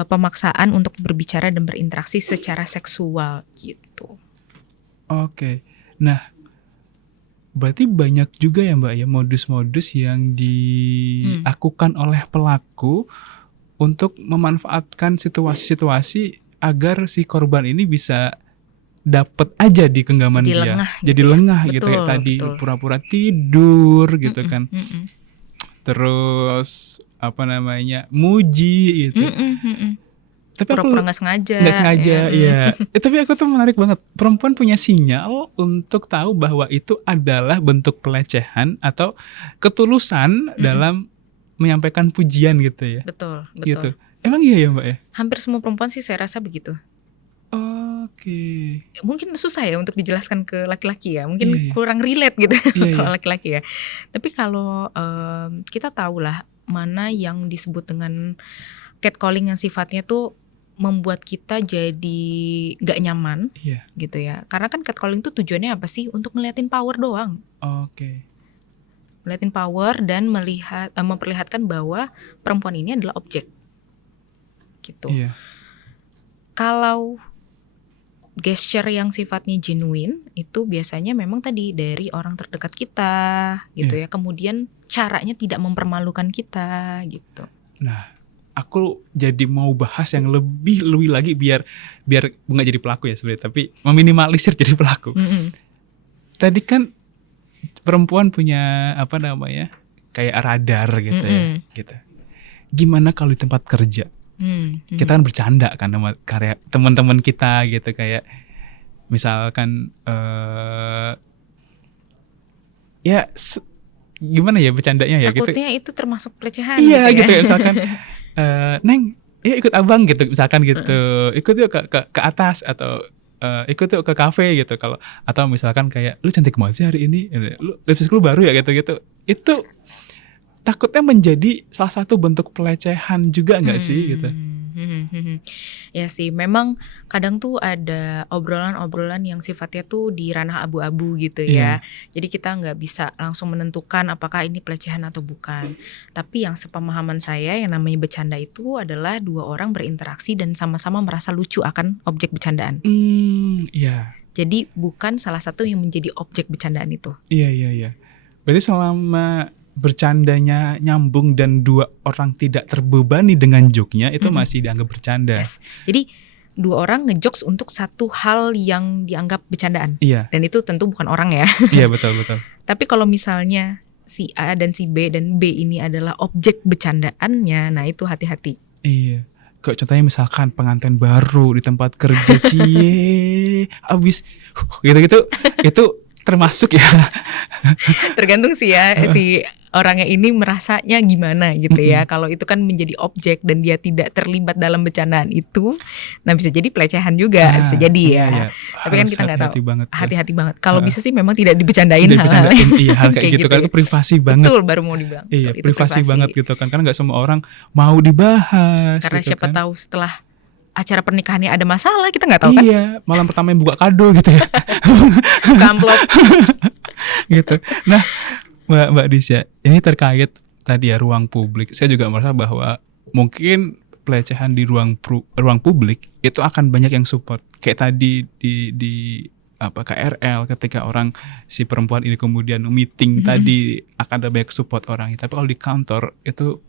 pemaksaan untuk berbicara dan berinteraksi secara seksual gitu. Nah, berarti banyak juga ya Mbak ya modus-modus yang dilakukan oleh pelaku untuk memanfaatkan situasi-situasi agar si korban ini bisa dapat aja di genggaman jadi dia, lengah jadi gitu lengah ya. gitu ya, tadi pura-pura tidur gitu kan, terus muji gitu, tapi pura-pura nggak sengaja, ya. Tapi aku tuh menarik banget, perempuan punya sinyal untuk tahu bahwa itu adalah bentuk pelecehan atau ketulusan dalam menyampaikan pujian gitu ya. Betul. Gitu. Emang iya ya Mbak ya? Hampir semua perempuan sih saya rasa begitu. Oke. Mungkin susah ya untuk dijelaskan ke laki-laki ya, Iya, mungkin iya. kurang relate gitu Iya, kalau iya. laki-laki ya. Tapi kalau kita tahu lah mana yang disebut dengan catcalling yang sifatnya tuh membuat kita jadi gak nyaman Iya. gitu ya. Karena kan catcalling tuh tujuannya apa sih? Untuk ngeliatin power doang. Oke. Ngeliatin power dan memperlihatkan bahwa perempuan ini adalah objek gitu. Iya. Kalau gesture yang sifatnya genuine itu biasanya memang tadi dari orang terdekat kita gitu ya. Kemudian caranya tidak mempermalukan kita gitu. Nah, aku jadi mau bahas yang lebih lagi biar nggak jadi pelaku ya sebenarnya, tapi meminimalisir jadi pelaku. Tadi kan perempuan punya apa namanya, kayak radar gitu ya, gitu. Gimana kalau di tempat kerja? Kita kan bercanda kan sama karya teman-teman kita gitu, kayak misalkan gimana ya bercandanya ya gitu. Takutnya itu termasuk pelecehan Iya gitu gitu ya. ya, misalkan Neng, ya ikut abang gitu, misalkan gitu, ikut yuk ke atas, atau ikut yuk ke kafe gitu. Kalau atau misalkan kayak lu cantik banget sih hari ini, lu lipstick lu baru ya gitu. Itu takutnya menjadi salah satu bentuk pelecehan juga nggak sih gitu? Ya sih, memang kadang tuh ada obrolan-obrolan yang sifatnya tuh di ranah abu-abu gitu ya. Jadi kita nggak bisa langsung menentukan apakah ini pelecehan atau bukan. Tapi yang sepemahaman saya, yang namanya bercanda itu adalah dua orang berinteraksi dan sama-sama merasa lucu akan objek bercandaan. Iya. Jadi bukan salah satu yang menjadi objek bercandaan itu. Iya. Berarti selama bercandanya nyambung dan dua orang tidak terbebani dengan joke-nya, itu masih dianggap bercanda. Yes. Jadi dua orang ngejokes untuk satu hal yang dianggap bercandaan. Iya. Dan itu tentu bukan orang ya. Iya, betul. Tapi kalau misalnya si A dan si B dan B ini adalah objek bercandaannya, nah itu hati-hati. Iya. Kayak contohnya misalkan pengantin baru di tempat kerja, cie, abis gitu-gitu, itu termasuk ya. Tergantung sih ya si orangnya ini merasanya gimana gitu ya. Kalau itu kan menjadi objek dan dia tidak terlibat dalam bercandaan itu, nah bisa jadi pelecehan juga, bisa jadi ya. Iya. Tapi kan kita nggak tahu. Hati-hati banget. Kalau bisa sih memang tidak dibercandain hal kayak gitu kan, itu privasi banget. Betul, baru mau dibilang. Iya, Betul, privasi banget gitu kan, karena nggak semua orang mau dibahas. Karena gitu siapa kan. tahu setelah acara pernikahannya ada masalah, kita nggak tahu kan. Iya, malam pertama yang buka kado gitu ya. Buka amplop. Gitu. Nah, Mbak Disya, ini terkait tadi ya ruang publik. Saya juga merasa bahwa mungkin pelecehan di ruang publik itu akan banyak yang support. Kayak tadi di KRL, ketika orang si perempuan ini kemudian meeting tadi, akan ada banyak support orang. Tapi kalau di kantor itu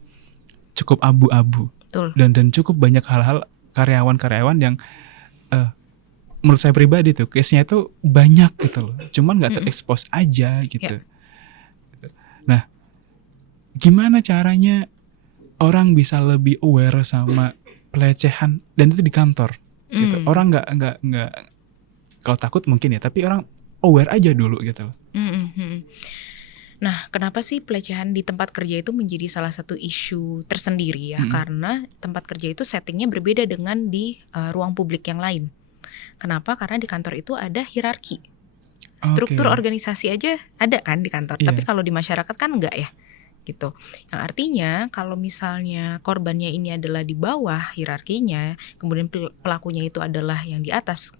cukup abu-abu. Betul. Dan cukup banyak hal-hal karyawan-karyawan yang menurut saya pribadi tuh case-nya itu banyak gitu loh. Cuman nggak terekspos aja gitu. Nah, gimana caranya orang bisa lebih aware sama pelecehan dan itu di kantor gitu. Orang nggak kalau takut mungkin ya, tapi orang aware aja dulu gitu loh. Nah, kenapa sih pelecehan di tempat kerja itu menjadi salah satu isu tersendiri ya? Karena tempat kerja itu settingnya berbeda dengan di ruang publik yang lain. Kenapa? Karena di kantor itu ada hierarki. Struktur organisasi aja ada kan di kantor, tapi kalau di masyarakat kan enggak ya, gitu. Yang artinya kalau misalnya korbannya ini adalah di bawah hierarkinya, kemudian pelakunya itu adalah yang di atas,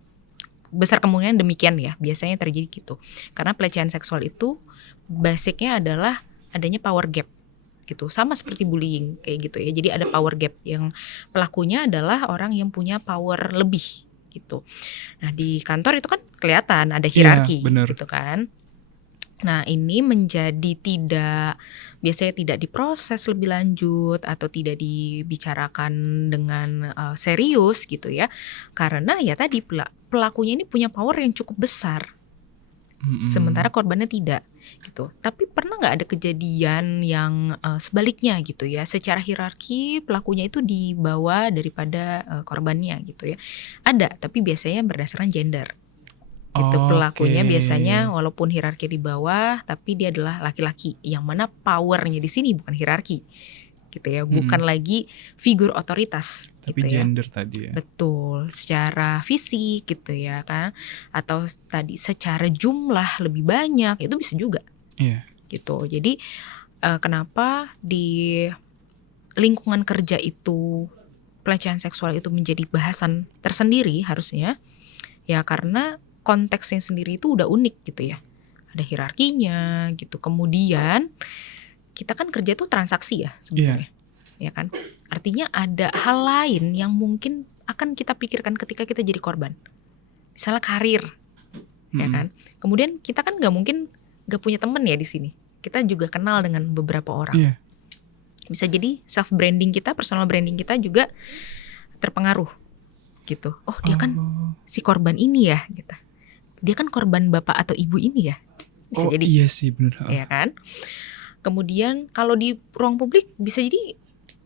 besar kemungkinan demikian ya, biasanya terjadi gitu. Karena pelecehan seksual itu basicnya adalah adanya power gap gitu, sama seperti bullying kayak gitu ya. Jadi ada power gap yang pelakunya adalah orang yang punya power lebih gitu. Nah di kantor itu kan kelihatan ada hierarki gitu kan. Nah ini menjadi biasanya tidak diproses lebih lanjut atau tidak dibicarakan dengan serius gitu ya. Karena ya tadi pelakunya ini punya power yang cukup besar. Sementara korbannya tidak gitu. Tapi pernah nggak ada kejadian yang sebaliknya gitu ya, secara hierarki pelakunya itu di bawah daripada korbannya gitu ya? Ada, tapi biasanya berdasarkan gender gitu. Pelakunya biasanya walaupun hierarki di bawah, tapi dia adalah laki-laki, yang mana powernya di sini bukan hierarki gitu ya, bukan lagi figur otoritas tapi gitu ya. gender tadi ya. Betul, secara fisik gitu ya kan, atau tadi secara jumlah lebih banyak itu bisa juga Iya. gitu. Jadi kenapa di lingkungan kerja itu pelecehan seksual itu menjadi bahasan tersendiri harusnya ya, karena konteksnya sendiri itu udah unik gitu ya, ada hierarkinya gitu. Kemudian kita kan kerja tuh transaksi ya sebenarnya, ya kan. Artinya ada hal lain yang mungkin akan kita pikirkan ketika kita jadi korban. Misalnya karir, ya kan. Kemudian kita kan nggak mungkin nggak punya temen ya di sini. Kita juga kenal dengan beberapa orang. Iya. Bisa jadi self branding kita, personal branding kita juga terpengaruh, gitu. Oh dia kan si korban ini ya, gitu. Dia kan korban bapak atau ibu ini ya. Bisa jadi. Iya sih benar. Ya kan. Kemudian kalau di ruang publik bisa jadi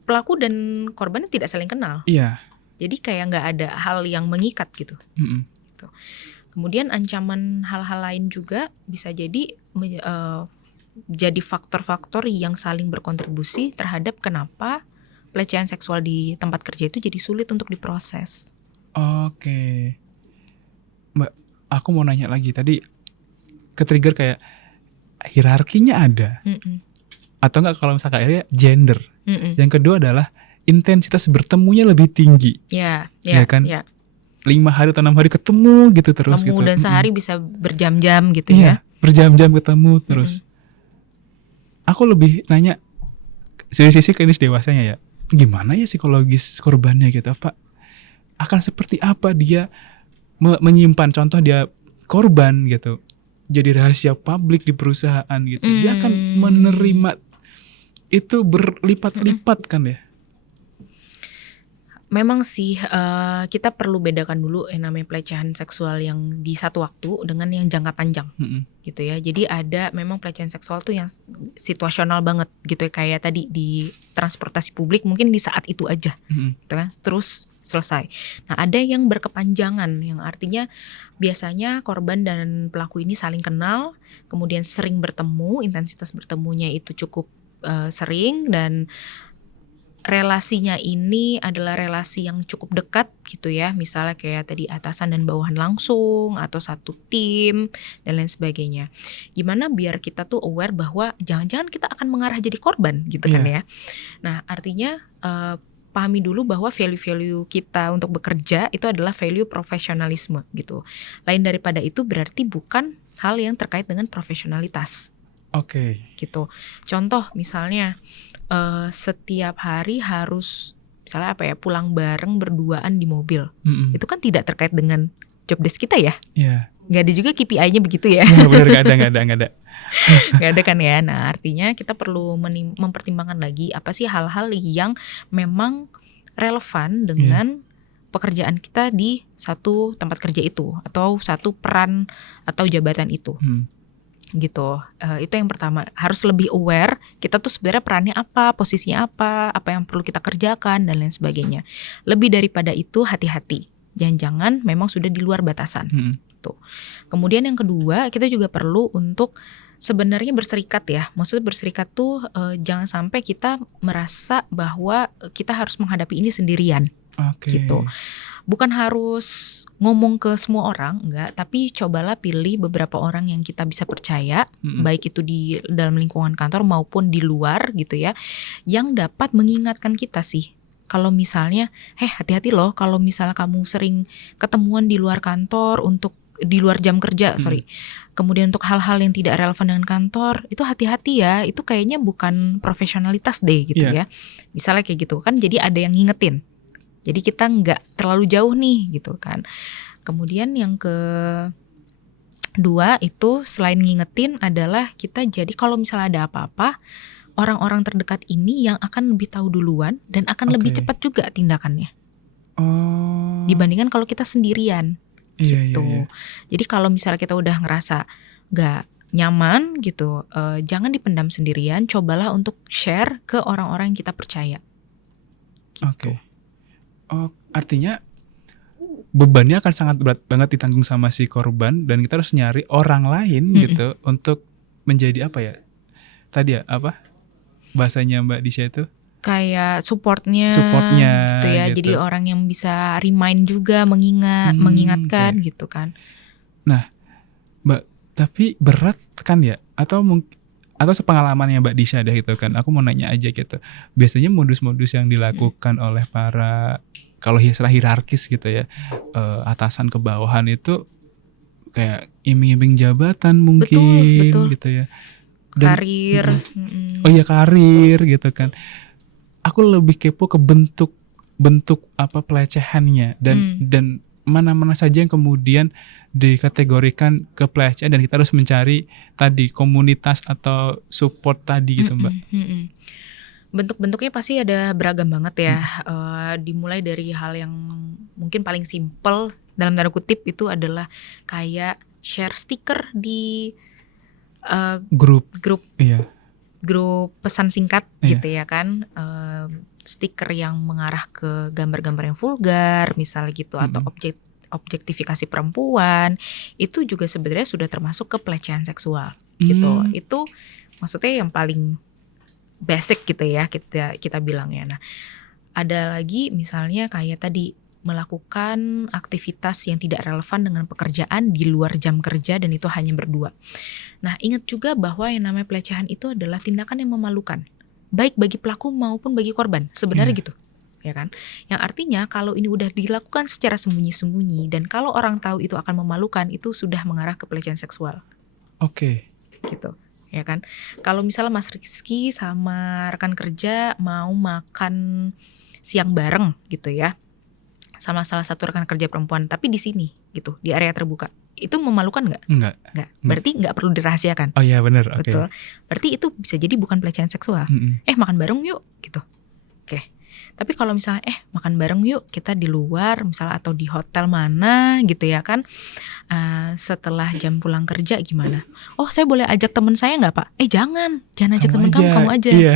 pelaku dan korbannya tidak saling kenal. Iya. Jadi kayak nggak ada hal yang mengikat gitu. Gitu. Kemudian ancaman hal-hal lain juga bisa jadi jadi faktor-faktor yang saling berkontribusi terhadap kenapa pelecehan seksual di tempat kerja itu jadi sulit untuk diproses. Oke. Mbak, aku mau nanya lagi. Tadi ke-trigger kayak hierarkinya ada. Atau enggak kalau misalkan akhirnya gender. Yang kedua adalah intensitas bertemunya lebih tinggi. Ya kan? Ya. 5 hari atau 6 hari ketemu gitu terus gitu. Dan sehari bisa berjam-jam gitu ya. Berjam-jam ketemu terus. Aku lebih nanya dari sisi klinis dewasanya ya. Gimana ya psikologis korbannya gitu, apa akan seperti apa dia menyimpan, contoh dia korban gitu, jadi rahasia publik di perusahaan gitu. Dia akan menerima itu berlipat-lipat kan ya. Memang sih kita perlu bedakan dulu yang namanya pelecehan seksual yang di satu waktu dengan yang jangka panjang gitu ya. Jadi ada memang pelecehan seksual tuh yang situasional banget gitu ya, kayak tadi di transportasi publik mungkin di saat itu aja gitu kan, terus selesai. Nah ada yang berkepanjangan, yang artinya biasanya korban dan pelaku ini saling kenal, kemudian sering bertemu, intensitas bertemunya itu cukup sering, dan relasinya ini adalah relasi yang cukup dekat gitu ya, misalnya kayak tadi atasan dan bawahan langsung atau satu tim dan lain sebagainya. Gimana biar kita tuh aware bahwa jangan-jangan kita akan mengarah jadi korban gitu kan ya. Nah artinya pahami dulu bahwa value-value kita untuk bekerja itu adalah value profesionalisme gitu. Lain daripada itu berarti bukan hal yang terkait dengan profesionalitas. Gitu. Contoh misalnya setiap hari harus misalnya apa ya, pulang bareng berduaan di mobil. Itu kan tidak terkait dengan job desk kita ya. Gak ada juga KPI-nya begitu ya. Benar, gak ada. Gak ada kan ya. Nah artinya kita perlu mempertimbangkan lagi apa sih hal-hal yang memang relevan dengan pekerjaan kita di satu tempat kerja itu, atau satu peran atau jabatan itu. Gitu. Itu yang pertama, harus lebih aware kita tuh sebenarnya perannya apa, posisinya apa yang perlu kita kerjakan dan lain sebagainya. Lebih daripada itu hati-hati, jangan-jangan memang sudah di luar batasan. Gitu. Kemudian yang kedua, kita juga perlu untuk sebenarnya berserikat ya. Maksudnya berserikat tuh jangan sampai kita merasa bahwa kita harus menghadapi ini sendirian. Gitu. Bukan harus ngomong ke semua orang, enggak, tapi cobalah pilih beberapa orang yang kita bisa percaya, baik itu di dalam lingkungan kantor maupun di luar gitu ya, yang dapat mengingatkan kita sih. Kalau misalnya, hati-hati loh kalau misalnya kamu sering ketemuan di luar kantor untuk di luar jam kerja, kemudian untuk hal-hal yang tidak relevan dengan kantor, itu hati-hati ya, itu kayaknya bukan profesionalitas deh gitu ya. Misalnya kayak gitu kan, jadi ada yang ngingetin. Jadi kita nggak terlalu jauh nih gitu kan. Kemudian yang kedua itu selain ngingetin adalah kita jadi kalau misalnya ada apa-apa, orang-orang terdekat ini yang akan lebih tahu duluan dan akan lebih cepat juga tindakannya. Dibandingkan kalau kita sendirian gitu. Jadi kalau misalnya kita udah ngerasa nggak nyaman gitu, jangan dipendam sendirian, cobalah untuk share ke orang-orang yang kita percaya. Gitu. Artinya bebannya akan sangat berat banget ditanggung sama si korban, dan kita harus nyari orang lain gitu untuk menjadi apa ya? Tadi ya apa bahasanya Mbak Disha itu? kayak supportnya gitu ya. gitu. Jadi orang yang bisa remind juga, mengingatkan gitu kan. Nah, Mbak, tapi berat kan ya? Atau sepengalamannya Mbak Disha deh gitu kan. Aku mau nanya aja gitu. Biasanya modus-modus yang dilakukan oleh para, kalau istilah hierarkis gitu ya, atasan ke bawahan itu kayak iming-iming jabatan mungkin Betul. gitu ya. Karir. Oh iya, karir gitu kan. Aku lebih kepo ke bentuk apa pelecehannya dan mana-mana saja yang kemudian dikategorikan ke pelecehan dan kita harus mencari tadi komunitas atau support tadi gitu Mbak. Bentuk-bentuknya pasti ada beragam banget ya. Dimulai dari hal yang mungkin paling simple dalam tanda kutip itu adalah kayak share stiker di grup iya. Grup pesan singkat gitu iya. ya kan, stiker yang mengarah ke gambar-gambar yang vulgar misalnya gitu, atau objektifikasi perempuan, itu juga sebenarnya sudah termasuk ke pelecehan seksual gitu. Itu maksudnya yang paling basic gitu ya kita bilangnya. Nah, ada lagi misalnya kayak tadi melakukan aktivitas yang tidak relevan dengan pekerjaan di luar jam kerja dan itu hanya berdua. Nah, ingat juga bahwa yang namanya pelecehan itu adalah tindakan yang memalukan, baik bagi pelaku maupun bagi korban, sebenarnya gitu, ya kan? Yang artinya kalau ini udah dilakukan secara sembunyi-sembunyi dan kalau orang tahu itu akan memalukan, itu sudah mengarah ke pelecehan seksual. Oke. Gitu, ya kan? Kalau misalnya Mas Rizky sama rekan kerja mau makan siang bareng gitu ya, sama salah satu rekan kerja perempuan, tapi di sini gitu, di area terbuka. Itu memalukan nggak? Enggak. Berarti nggak perlu dirahasiakan. Oh iya benar. Betul. Berarti itu bisa jadi bukan pelecehan seksual. Makan bareng yuk gitu. Oke. Tapi kalau misalnya makan bareng yuk kita di luar misalnya atau di hotel mana gitu ya kan, setelah jam pulang kerja gimana? Oh saya boleh ajak teman saya nggak Pak? Jangan ajak teman kamu aja. Iya.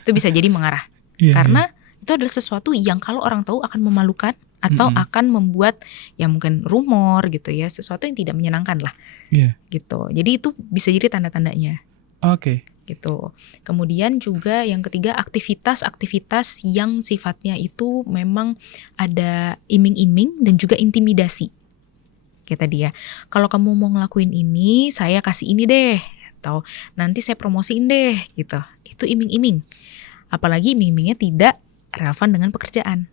Itu bisa jadi mengarah. Karena itu adalah sesuatu yang kalau orang tahu akan memalukan atau akan membuat ya mungkin rumor gitu ya, sesuatu yang tidak menyenangkan lah. Gitu. Jadi itu bisa jadi tanda-tandanya. Oke. Gitu. Kemudian juga yang ketiga aktivitas yang sifatnya itu memang ada iming-iming dan juga intimidasi. Kayak tadi ya. Kalau kamu mau ngelakuin ini, saya kasih ini deh, atau nanti saya promosiin deh gitu. Itu iming-iming. Apalagi iming-imingnya tidak relevan dengan pekerjaan.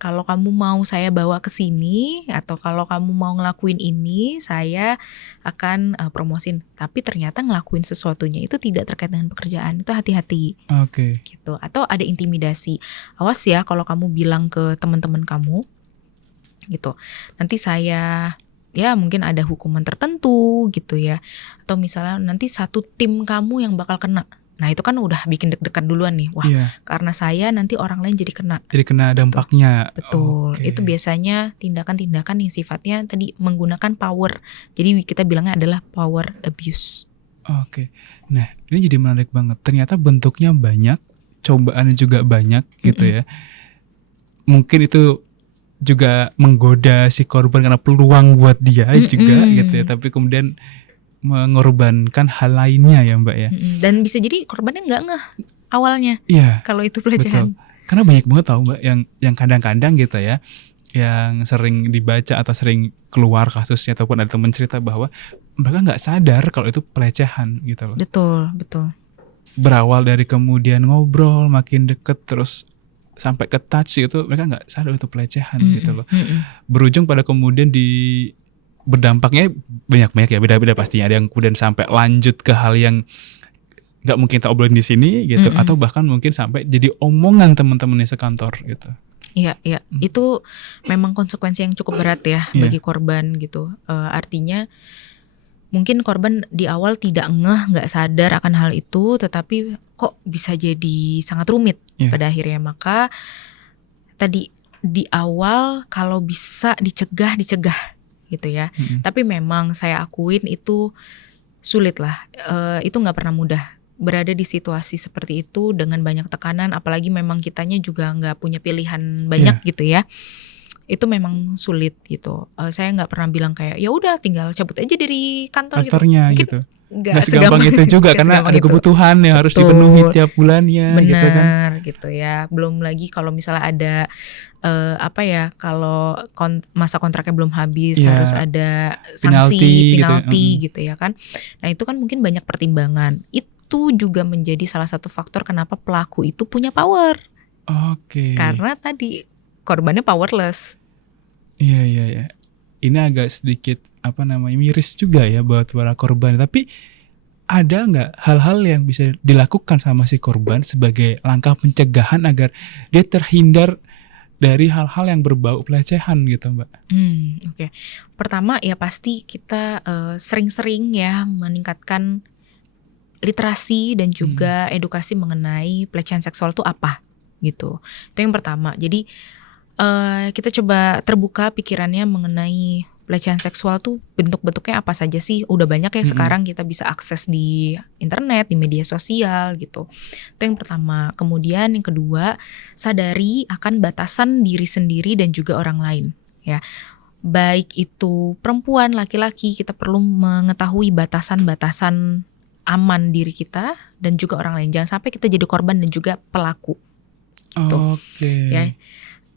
Kalau kamu mau saya bawa ke sini atau kalau kamu mau ngelakuin ini, saya akan promosin. Tapi ternyata ngelakuin sesuatunya itu tidak terkait dengan pekerjaan. Itu hati-hati. Oke. Gitu. Atau ada intimidasi. Awas ya kalau kamu bilang ke teman-teman kamu gitu. Nanti saya ya mungkin ada hukuman tertentu gitu ya. Atau misalnya nanti satu tim kamu yang bakal kena. Nah itu kan udah bikin deg-degan duluan nih. Wah karena saya nanti orang lain jadi kena. Jadi kena dampaknya. Betul. Itu biasanya tindakan-tindakan yang sifatnya tadi menggunakan power. Jadi kita bilangnya adalah power abuse. Oke. Nah ini jadi menarik banget. Ternyata bentuknya banyak, cobaannya juga banyak gitu ya. Mungkin itu juga menggoda si korban karena peluang buat dia juga gitu ya. Tapi kemudian mengorbankan hal lainnya ya Mbak ya. Dan bisa jadi korbannya nggak ngeh awalnya. Iya. Kalau itu pelecehan. Betul. Karena banyak banget tau Mbak yang kadang-kadang gitu ya, yang sering dibaca atau sering keluar kasusnya ataupun ada teman cerita bahwa mereka nggak sadar kalau itu pelecehan gitu loh. Betul. Berawal dari kemudian ngobrol makin deket terus sampai ke touch itu mereka nggak sadar itu pelecehan gitu loh. Berujung pada kemudian berdampaknya banyak-banyak ya, beda-beda pastinya. Ada yang kemudian sampai lanjut ke hal yang nggak mungkin kita obrolin di sini gitu, atau bahkan mungkin sampai jadi omongan teman-temannya sekantor gitu. Iya. Itu memang konsekuensi yang cukup berat ya bagi korban gitu. Artinya mungkin korban di awal tidak ngeh, nggak sadar akan hal itu, tetapi kok bisa jadi sangat rumit pada akhirnya. Maka tadi di awal kalau bisa dicegah gitu ya. Tapi memang saya akuin itu sulit lah. Itu nggak pernah mudah berada di situasi seperti itu dengan banyak tekanan, apalagi memang kitanya juga nggak punya pilihan banyak gitu ya. itu memang sulit gitu. Saya nggak pernah bilang kayak ya udah tinggal cabut aja dari kantor gitu. Kantornya Mungkin gitu. nggak Nggak segampang itu juga nggak karena segampang ada itu. kebutuhan yang harus Betul. dipenuhi tiap bulannya gitu kan. Benar gitu ya. Belum lagi kalau misalnya ada kalau masa kontraknya belum habis Iya, harus ada penalti sanksi, gitu. penalti gitu ya kan. Nah itu kan mungkin banyak pertimbangan. Itu juga menjadi salah satu faktor kenapa pelaku itu punya power. Oke. Karena tadi korbannya powerless. Iya. Ini agak sedikit miris juga ya buat para korban. Tapi ada nggak hal-hal yang bisa dilakukan sama si korban sebagai langkah pencegahan agar dia terhindar dari hal-hal yang berbau pelecehan gitu, Mbak? Oke. Pertama ya pasti kita sering-sering ya meningkatkan literasi dan juga edukasi mengenai pelecehan seksual itu apa gitu. Itu yang pertama. Jadi kita coba terbuka pikirannya mengenai pelecehan seksual tuh bentuk-bentuknya apa saja sih. Udah banyak ya sekarang kita bisa akses di internet, di media sosial gitu. Itu yang pertama. Kemudian yang kedua, sadari akan batasan diri sendiri dan juga orang lain ya. Baik itu perempuan, laki-laki, kita perlu mengetahui batasan-batasan aman diri kita dan juga orang lain. Jangan sampai kita jadi korban dan juga pelaku. Oke. Ya.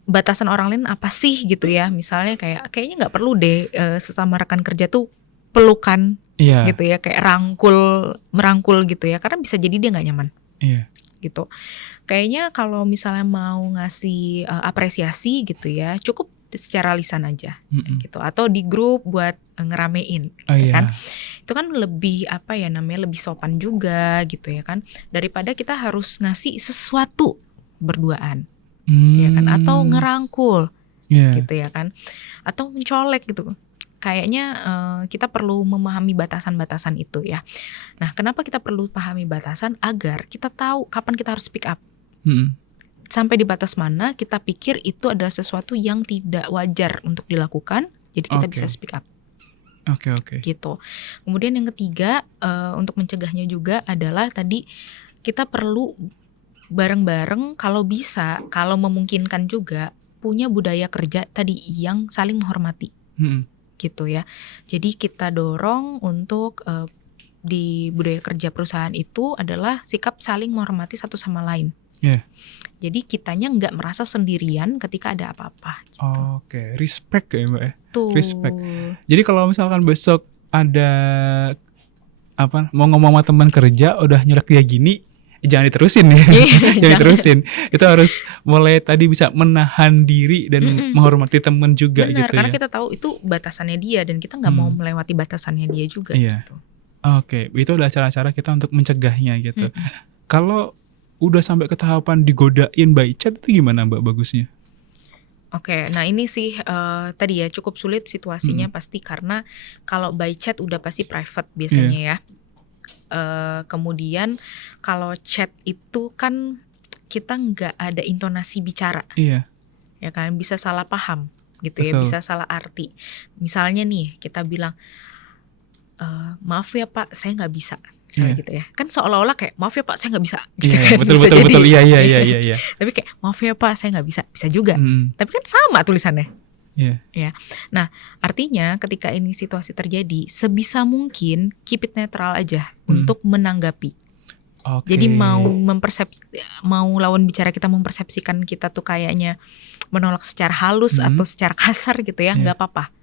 Batasan orang lain apa sih gitu ya, misalnya kayaknya nggak perlu deh sesama rekan kerja tuh pelukan gitu ya, kayak merangkul gitu ya, karena bisa jadi dia nggak nyaman gitu. Kayaknya kalau misalnya mau ngasih apresiasi gitu ya, cukup secara lisan aja gitu, atau di grup buat ngeramein kan, itu kan lebih lebih sopan juga gitu ya kan, daripada kita harus ngasih sesuatu berduaan. Ya kan, atau ngerangkul gitu ya kan, atau mencolek gitu. Kayaknya kita perlu memahami batasan-batasan itu ya. Nah, kenapa kita perlu pahami batasan? Agar kita tahu kapan kita harus speak up. Sampai di batas mana kita pikir itu adalah sesuatu yang tidak wajar untuk dilakukan, jadi kita bisa speak up. Oke. Gitu. Kemudian yang ketiga, untuk mencegahnya juga adalah tadi kita perlu bareng-bareng kalau bisa, kalau memungkinkan juga punya budaya kerja tadi yang saling menghormati, gitu ya. Jadi kita dorong untuk di budaya kerja perusahaan itu adalah sikap saling menghormati satu sama lain. Jadi kitanya nggak merasa sendirian ketika ada apa-apa. Gitu. Oke, respect ya Mbak ya. Tuh. Respect. Jadi kalau misalkan besok ada mau ngomong sama teman kerja udah nyerek dia gini, jangan diterusin ya. Jangan diterusin. Kita harus mulai tadi bisa menahan diri dan menghormati teman juga. Benar, gitu karena ya. kita tahu itu batasannya dia dan kita nggak mau melewati batasannya dia juga. Iya. Gitu. Oke, itu adalah cara-cara kita untuk mencegahnya gitu. Kalau udah sampai ke tahapan digodain by chat itu gimana Mbak bagusnya? Oke, nah ini sih tadi ya cukup sulit situasinya pasti karena kalau by chat udah pasti private biasanya ya. Kemudian kalau chat itu kan kita nggak ada intonasi bicara. Iya. Ya kan, bisa salah paham gitu. Betul. Ya, bisa salah arti. Misalnya nih kita bilang maaf ya Pak, saya nggak bisa. Gitu ya, kan seolah-olah kayak maaf ya Pak, saya nggak bisa. Gitu kan. Betul. Iya. Tapi kayak maaf ya Pak, saya nggak bisa juga. Tapi kan sama tulisannya. Ya. Nah, artinya ketika ini situasi terjadi, sebisa mungkin keep it netral aja untuk menanggapi. Jadi mau lawan bicara kita mempersepsikan kita tuh kayaknya menolak secara halus atau secara kasar gitu ya, nggak apa-apa.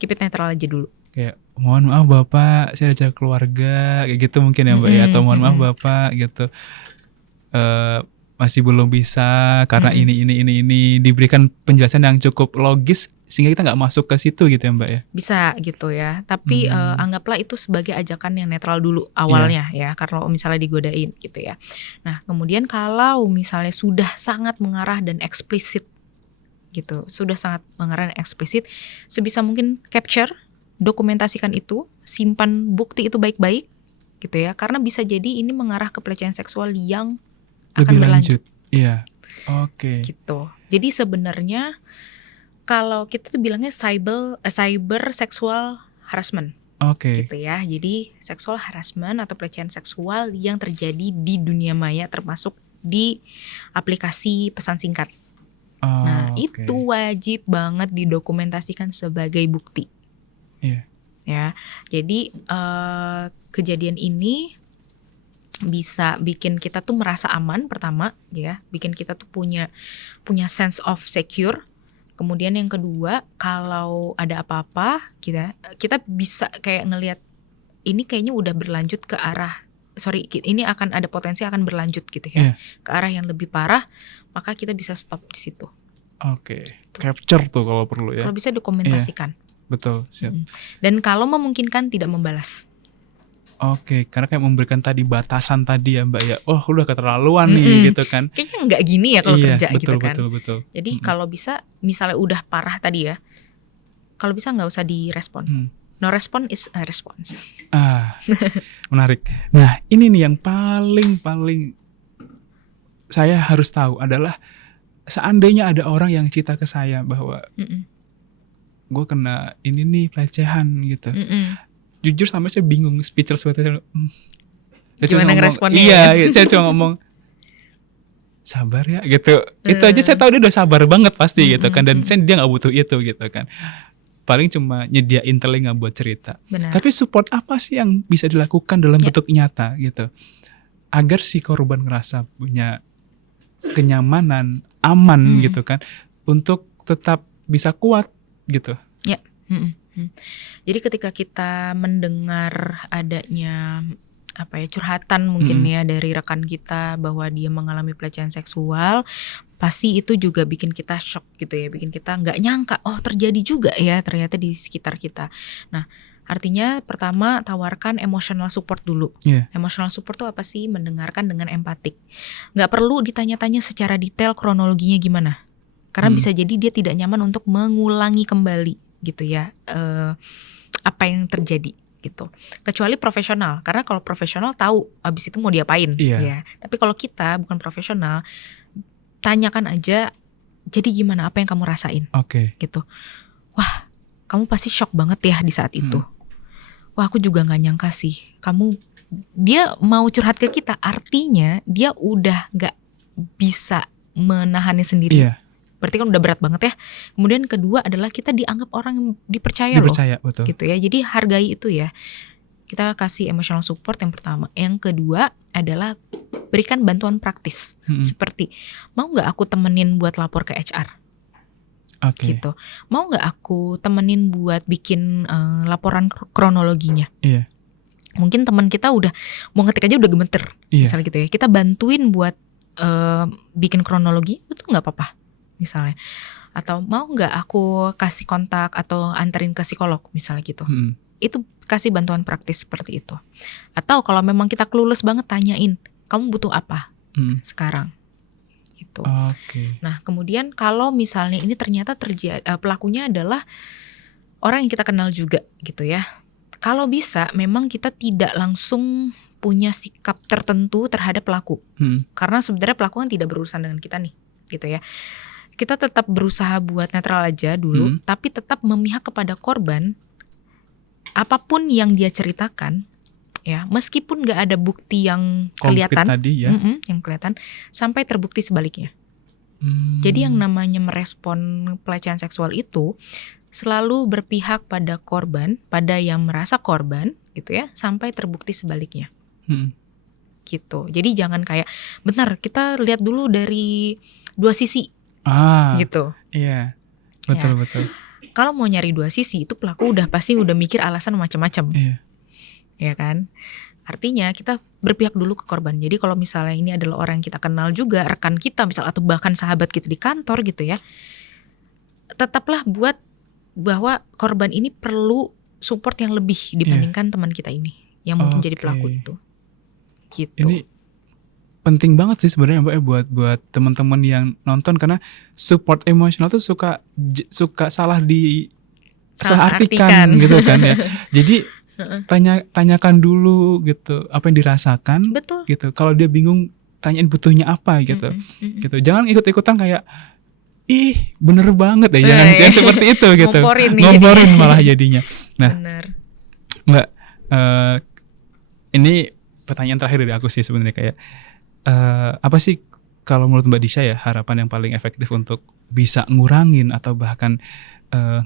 Keep it netral aja dulu. Kayak mohon maaf Bapak, saya ada keluarga kayak gitu mungkin ya Mbak ya, atau mohon maaf Bapak gitu. Masih belum bisa karena ini diberikan penjelasan yang cukup logis sehingga kita nggak masuk ke situ gitu ya Mbak ya. Bisa gitu ya, tapi anggaplah itu sebagai ajakan yang netral dulu awalnya ya, karena misalnya digodain gitu ya. Nah kemudian kalau misalnya sudah sangat mengarah dan eksplisit gitu, sebisa mungkin capture, dokumentasikan itu, simpan bukti itu baik-baik gitu ya, karena bisa jadi ini mengarah ke pelecehan seksual yang akan berlanjut. Iya. Oke. Gitu. Jadi sebenarnya kalau kita tuh bilangnya cyber sexual harassment. Gitu ya. Jadi sexual harassment atau pelecehan seksual yang terjadi di dunia maya termasuk di aplikasi pesan singkat. Nah, Oke. itu wajib banget didokumentasikan sebagai bukti. Iya. Ya, jadi kejadian ini bisa bikin kita tuh merasa aman pertama, ya, bikin kita tuh punya sense of secure. Kemudian yang kedua, kalau ada apa-apa, kita bisa kayak ngelihat ini kayaknya udah berlanjut ke arah, ini akan ada potensi akan berlanjut gitu ya, ke arah yang lebih parah, maka kita bisa stop di situ. Oke. Capture tuh kalau perlu ya. Kalau bisa dokumentasikan. Betul, siap. Dan kalau memungkinkan tidak membalas. Oke, karena kayak memberikan tadi batasan tadi ya Mbak ya. Oh, udah keterlaluan nih gitu kan. Kayaknya nggak gini ya kalau kerja betul, gitu kan. Betul. Jadi kalau bisa, misalnya udah parah tadi ya, kalau bisa nggak usah direspon. No response is a response. Menarik. Nah, ini nih yang paling saya harus tahu adalah seandainya ada orang yang cerita ke saya bahwa gue kena ini nih pelecehan gitu. Jujur sampai saya bingung, speechless banget. Gimana ngeresponnya? Iya, saya cuma ngomong sabar ya gitu. Itu aja saya tahu dia udah sabar banget pasti gitu kan. Dan dia nggak butuh itu gitu kan. Paling cuma nyediain telinga buat cerita. Benar. Tapi support apa sih yang bisa dilakukan dalam bentuk nyata gitu, agar si korban ngerasa punya kenyamanan, aman gitu kan, untuk tetap bisa kuat gitu. Ya. Jadi ketika kita mendengar adanya curhatan mungkin ya dari rekan kita bahwa dia mengalami pelecehan seksual, pasti itu juga bikin kita shock gitu ya, bikin kita nggak nyangka terjadi juga ya ternyata di sekitar kita. Nah, artinya pertama tawarkan emotional support dulu. Emotional support itu apa sih? Mendengarkan dengan empatik. Nggak perlu ditanya-tanya secara detail kronologinya gimana, karena bisa jadi dia tidak nyaman untuk mengulangi kembali gitu ya apa yang terjadi gitu. Kecuali profesional, karena kalau profesional tahu abis itu mau diapain ya. Tapi kalau kita bukan profesional, tanyakan aja, jadi gimana, apa yang kamu rasain gitu. Wah, kamu pasti shock banget ya di saat itu. Wah, aku juga nggak nyangka sih dia mau curhat ke kita, artinya dia udah nggak bisa menahannya sendiri. Berarti kan udah berat banget ya. Kemudian kedua adalah kita dianggap orang yang dipercaya loh. Betul. Gitu ya. Jadi hargai itu ya. Kita kasih emotional support yang pertama. Yang kedua adalah berikan bantuan praktis. Seperti, mau gak aku temenin buat lapor ke HR? Gitu. Mau gak aku temenin buat bikin laporan kronologinya? Mungkin teman kita udah mau ngetik aja udah gemeter. Misalnya gitu ya. Kita bantuin buat bikin kronologi, itu gak apa-apa. Misalnya, atau mau nggak aku kasih kontak atau anterin ke psikolog misalnya gitu. Itu kasih bantuan praktis seperti itu. Atau kalau memang kita clueless banget, tanyain kamu butuh apa sekarang gitu. Nah kemudian kalau misalnya ini ternyata pelakunya adalah orang yang kita kenal juga gitu ya, kalau bisa memang kita tidak langsung punya sikap tertentu terhadap pelaku, karena sebenarnya pelaku kan tidak berurusan dengan kita nih gitu ya. Kita tetap berusaha buat netral aja dulu, tapi tetap memihak kepada korban. Apapun yang dia ceritakan, ya, meskipun nggak ada bukti yang kelihatan, tadi, ya. Yang kelihatan, sampai terbukti sebaliknya. Jadi yang namanya merespon pelecehan seksual itu selalu berpihak pada korban, pada yang merasa korban, gitu ya, sampai terbukti sebaliknya. Gitu. Jadi jangan kayak, bentar, kita lihat dulu dari dua sisi. Gitu. Iya, betul. Kalau mau nyari dua sisi, itu pelaku pasti udah mikir alasan macam-macam. Ya kan? Artinya kita berpihak dulu ke korban. Jadi kalau misalnya ini adalah orang yang kita kenal juga, rekan kita misal, atau bahkan sahabat kita di kantor gitu ya, tetaplah buat bahwa korban ini perlu support yang lebih dibandingkan teman kita ini yang mungkin jadi pelaku itu. Gitu. Ini penting banget sih sebenarnya Mbak, buat teman-teman yang nonton, karena support emosional tuh suka salah artikan gitu kan ya. Jadi tanyakan dulu gitu apa yang dirasakan. Betul. Gitu. Kalau dia bingung, tanyain butuhnya apa gitu. Gitu. Jangan ikut-ikutan kayak bener banget ya, jangan seperti itu gitu. Ngomporin malah jadinya. Nah, bener. Mbak, ini pertanyaan terakhir dari aku sih sebenarnya, kayak apa sih kalau menurut Mbak Disha ya harapan yang paling efektif untuk bisa ngurangin atau bahkan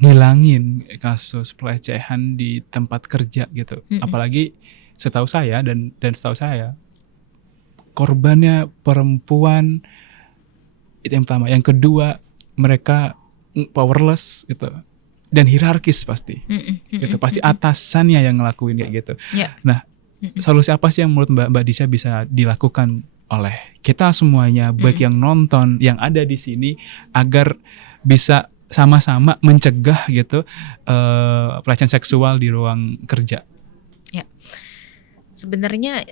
ngilangin kasus pelecehan di tempat kerja gitu. Apalagi setahu saya dan setahu saya korbannya perempuan itu yang pertama. Yang kedua mereka powerless gitu dan hierarkis pasti. Gitu. Pasti atasannya yang ngelakuin kayak gitu. Yeah. Nah, solusi apa sih yang menurut Mbak Disha bisa dilakukan oleh kita semuanya, baik yang nonton, yang ada di sini, agar bisa sama-sama mencegah gitu pelecehan seksual di ruang kerja? Ya, sebenarnya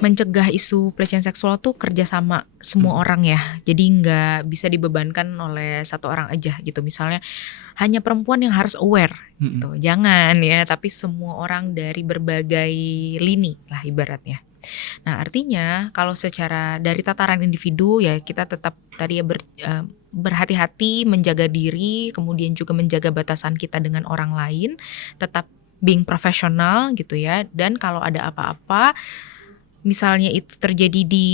mencegah isu pelecehan seksual tuh kerjasama semua orang ya. Jadi nggak bisa dibebankan oleh satu orang aja gitu. Misalnya hanya perempuan yang harus aware gitu. Jangan ya, tapi semua orang dari berbagai lini lah ibaratnya. Nah, artinya kalau secara dari tataran individu ya kita tetap tadi ya berhati-hati, menjaga diri, kemudian juga menjaga batasan kita dengan orang lain, tetap being profesional gitu ya. Dan kalau ada apa-apa, misalnya itu terjadi di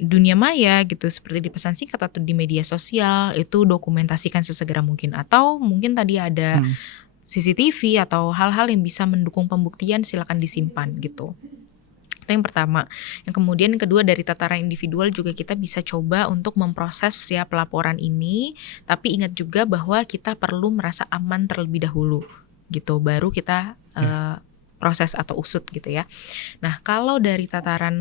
dunia maya gitu, seperti di pesan singkat atau di media sosial, itu dokumentasikan sesegera mungkin. Atau mungkin tadi ada CCTV atau hal-hal yang bisa mendukung pembuktian, silakan disimpan gitu. Itu yang pertama. Yang kemudian yang kedua dari tataran individual juga kita bisa coba untuk memproses ya pelaporan ini, tapi ingat juga bahwa kita perlu merasa aman terlebih dahulu gitu, baru kita proses atau usut gitu ya. Nah, kalau dari tataran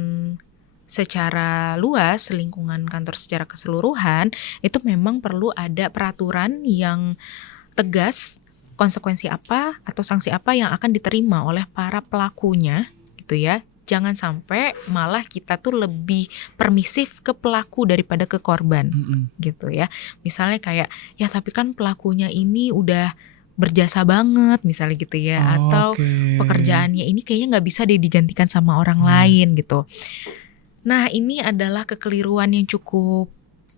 secara luas lingkungan kantor secara keseluruhan, itu memang perlu ada peraturan yang tegas, konsekuensi apa atau sanksi apa yang akan diterima oleh para pelakunya gitu ya. Jangan sampai malah kita tuh lebih permisif ke pelaku daripada ke korban gitu ya. Misalnya kayak ya tapi kan pelakunya ini udah berjasa banget misalnya gitu ya. Atau pekerjaannya ini kayaknya gak bisa digantikan sama orang lain gitu. Nah, ini adalah kekeliruan yang cukup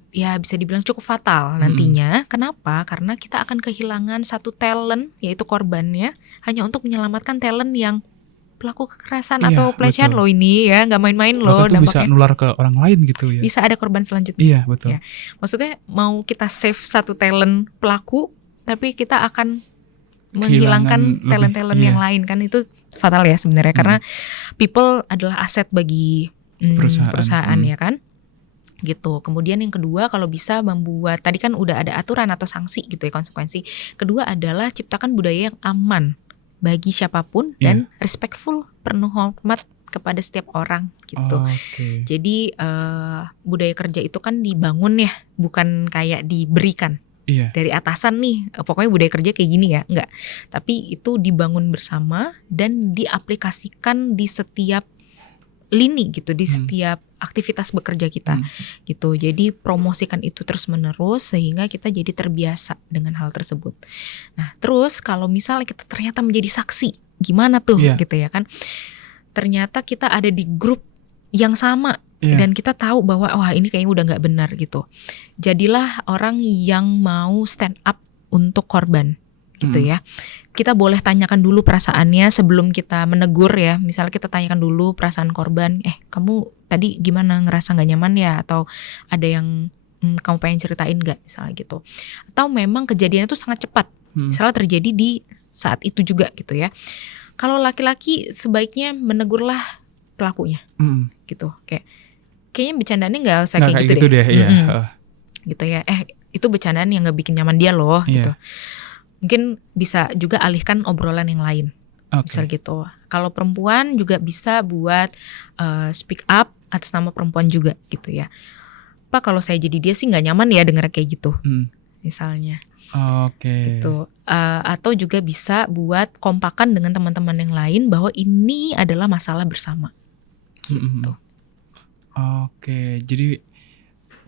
ya bisa dibilang cukup fatal nantinya. Kenapa? Karena kita akan kehilangan satu talent, yaitu korbannya, hanya untuk menyelamatkan talent yang pelaku kekerasan atau pelecehan loh ini ya, nggak main-main loh dampaknya. Bisa nular ke orang lain gitu ya. Bisa ada korban selanjutnya. Iya betul. Ya. Maksudnya mau kita save satu talent pelaku, tapi kita akan menghilangkan talent-talent yang lain kan, itu fatal ya sebenarnya. Karena people adalah aset bagi perusahaan ya kan. Gitu. Kemudian yang kedua kalau bisa membuat, tadi kan udah ada aturan atau sanksi gitu ya konsekuensi. Kedua adalah ciptakan budaya yang aman bagi siapapun dan respectful, penuh hormat kepada setiap orang gitu. Jadi budaya kerja itu kan dibangun ya, bukan kayak diberikan dari atasan nih. Pokoknya budaya kerja kayak gini ya, enggak. Tapi itu dibangun bersama dan diaplikasikan di setiap lini gitu, di setiap aktivitas bekerja kita gitu. Jadi promosikan itu terus menerus sehingga kita jadi terbiasa dengan hal tersebut. Nah, terus kalau misalnya kita ternyata menjadi saksi, gimana tuh gitu ya kan? Ternyata kita ada di grup yang sama dan kita tahu bahwa wah ini kayaknya udah nggak benar gitu. Jadilah orang yang mau stand up untuk korban gitu ya. Kita boleh tanyakan dulu perasaannya sebelum kita menegur ya. Misalnya kita tanyakan dulu perasaan korban, kamu tadi gimana, ngerasa gak nyaman ya? Atau ada yang kamu pengen ceritain gak misalnya gitu. Atau memang kejadiannya itu sangat cepat, misalnya terjadi di saat itu juga gitu ya. Kalau laki-laki sebaiknya menegurlah pelakunya gitu. Kayaknya bercandaannya gak usah kayak gitu deh. Gitu ya, itu bercandaan yang gak bikin nyaman dia loh gitu. Mungkin bisa juga alihkan obrolan yang lain, misal gitu. Kalau perempuan juga bisa buat speak up atas nama perempuan juga gitu ya. Pak, kalau saya jadi dia sih nggak nyaman ya dengar kayak gitu, misalnya. Gitu. Atau juga bisa buat kompakan dengan teman-teman yang lain bahwa ini adalah masalah bersama, gitu. Jadi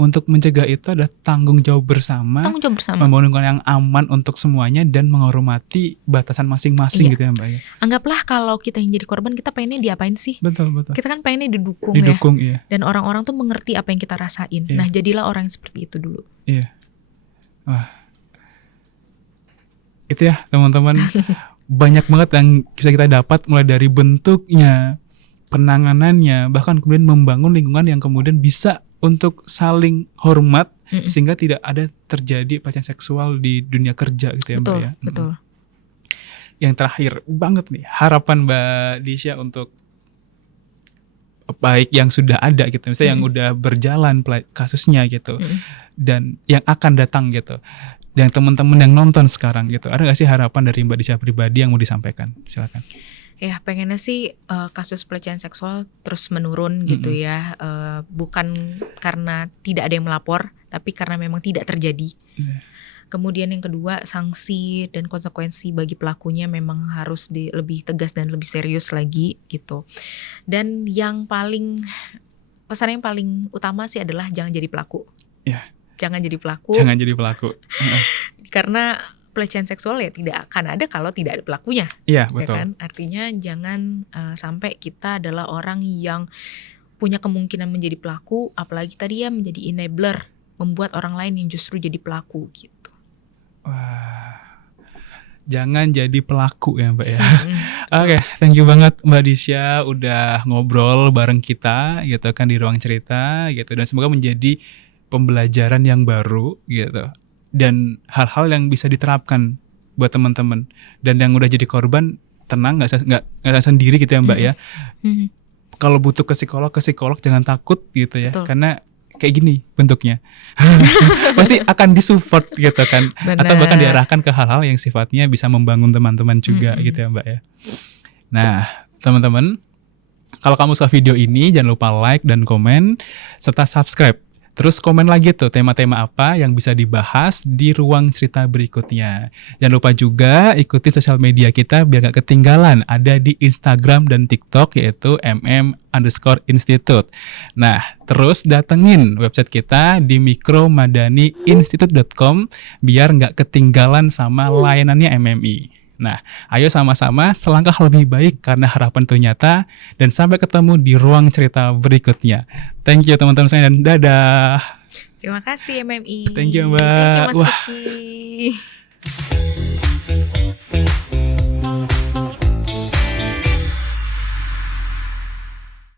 untuk mencegah itu adalah tanggung jawab bersama, membangun lingkungan yang aman untuk semuanya dan menghormati batasan masing-masing gitu ya Mbak ya. Anggaplah kalau kita yang jadi korban, kita pengennya diapain sih? Betul. Kita kan pengennya didukung ya. Dan orang-orang tuh mengerti apa yang kita rasain. Nah, jadilah orang yang seperti itu dulu. Wah. Itu ya teman-teman. Banyak banget yang bisa kita dapat, mulai dari bentuknya, penanganannya, bahkan kemudian membangun lingkungan yang kemudian bisa untuk saling hormat Mm-mm. sehingga tidak ada terjadi pelecehan seksual di dunia kerja gitu ya Mbak Betul, ya. betul. Yang terakhir banget nih, harapan Mbak Disha untuk baik yang sudah ada gitu, misalnya yang udah berjalan kasusnya gitu, dan yang akan datang gitu, dan teman-teman yang nonton sekarang gitu, ada nggak sih harapan dari Mbak Disha pribadi yang mau disampaikan? Silakan. Ya pengennya sih kasus pelecehan seksual terus menurun gitu ya, bukan karena tidak ada yang melapor, tapi karena memang tidak terjadi. Kemudian yang kedua, sanksi dan konsekuensi bagi pelakunya memang harus lebih tegas dan lebih serius lagi gitu. Dan yang pesan yang paling utama sih adalah jangan jadi pelaku. Ya. Jangan jadi pelaku. Jangan jadi pelaku. Karena pelecehan seksual ya tidak akan ada kalau tidak ada pelakunya. Iya, betul. Ya kan? Artinya jangan sampai kita adalah orang yang punya kemungkinan menjadi pelaku, apalagi tadi ya menjadi enabler, membuat orang lain yang justru jadi pelaku gitu. Wah, jangan jadi pelaku ya Mbak ya. Oke, thank you banget Mbak Disha udah ngobrol bareng kita gitu kan di ruang cerita gitu, dan semoga menjadi pembelajaran yang baru gitu, dan hal-hal yang bisa diterapkan buat teman-teman, dan yang udah jadi korban tenang, nggak sendiri gitu ya Mbak ya. Kalau butuh ke psikolog jangan takut gitu ya. Betul. Karena kayak gini bentuknya pasti akan disupport gitu kan. Bener. Atau bahkan diarahkan ke hal-hal yang sifatnya bisa membangun teman-teman juga gitu ya Mbak ya. Nah teman-teman, kalau kamu suka video ini jangan lupa like dan komen serta subscribe. Terus komen lagi tuh tema-tema apa yang bisa dibahas di ruang cerita berikutnya. Jangan lupa juga ikuti sosial media kita biar gak ketinggalan. Ada di Instagram dan TikTok yaitu mm_institute. Nah, terus datengin website kita di micromadaniinstitute.com biar gak ketinggalan sama layanannya MMI. Nah, ayo sama-sama selangkah lebih baik karena harapan itu nyata, dan sampai ketemu di ruang cerita berikutnya. Thank you teman-teman saya, dan dadah. Terima kasih MMI. Thank you Mbak. Thank you Mas Rizky.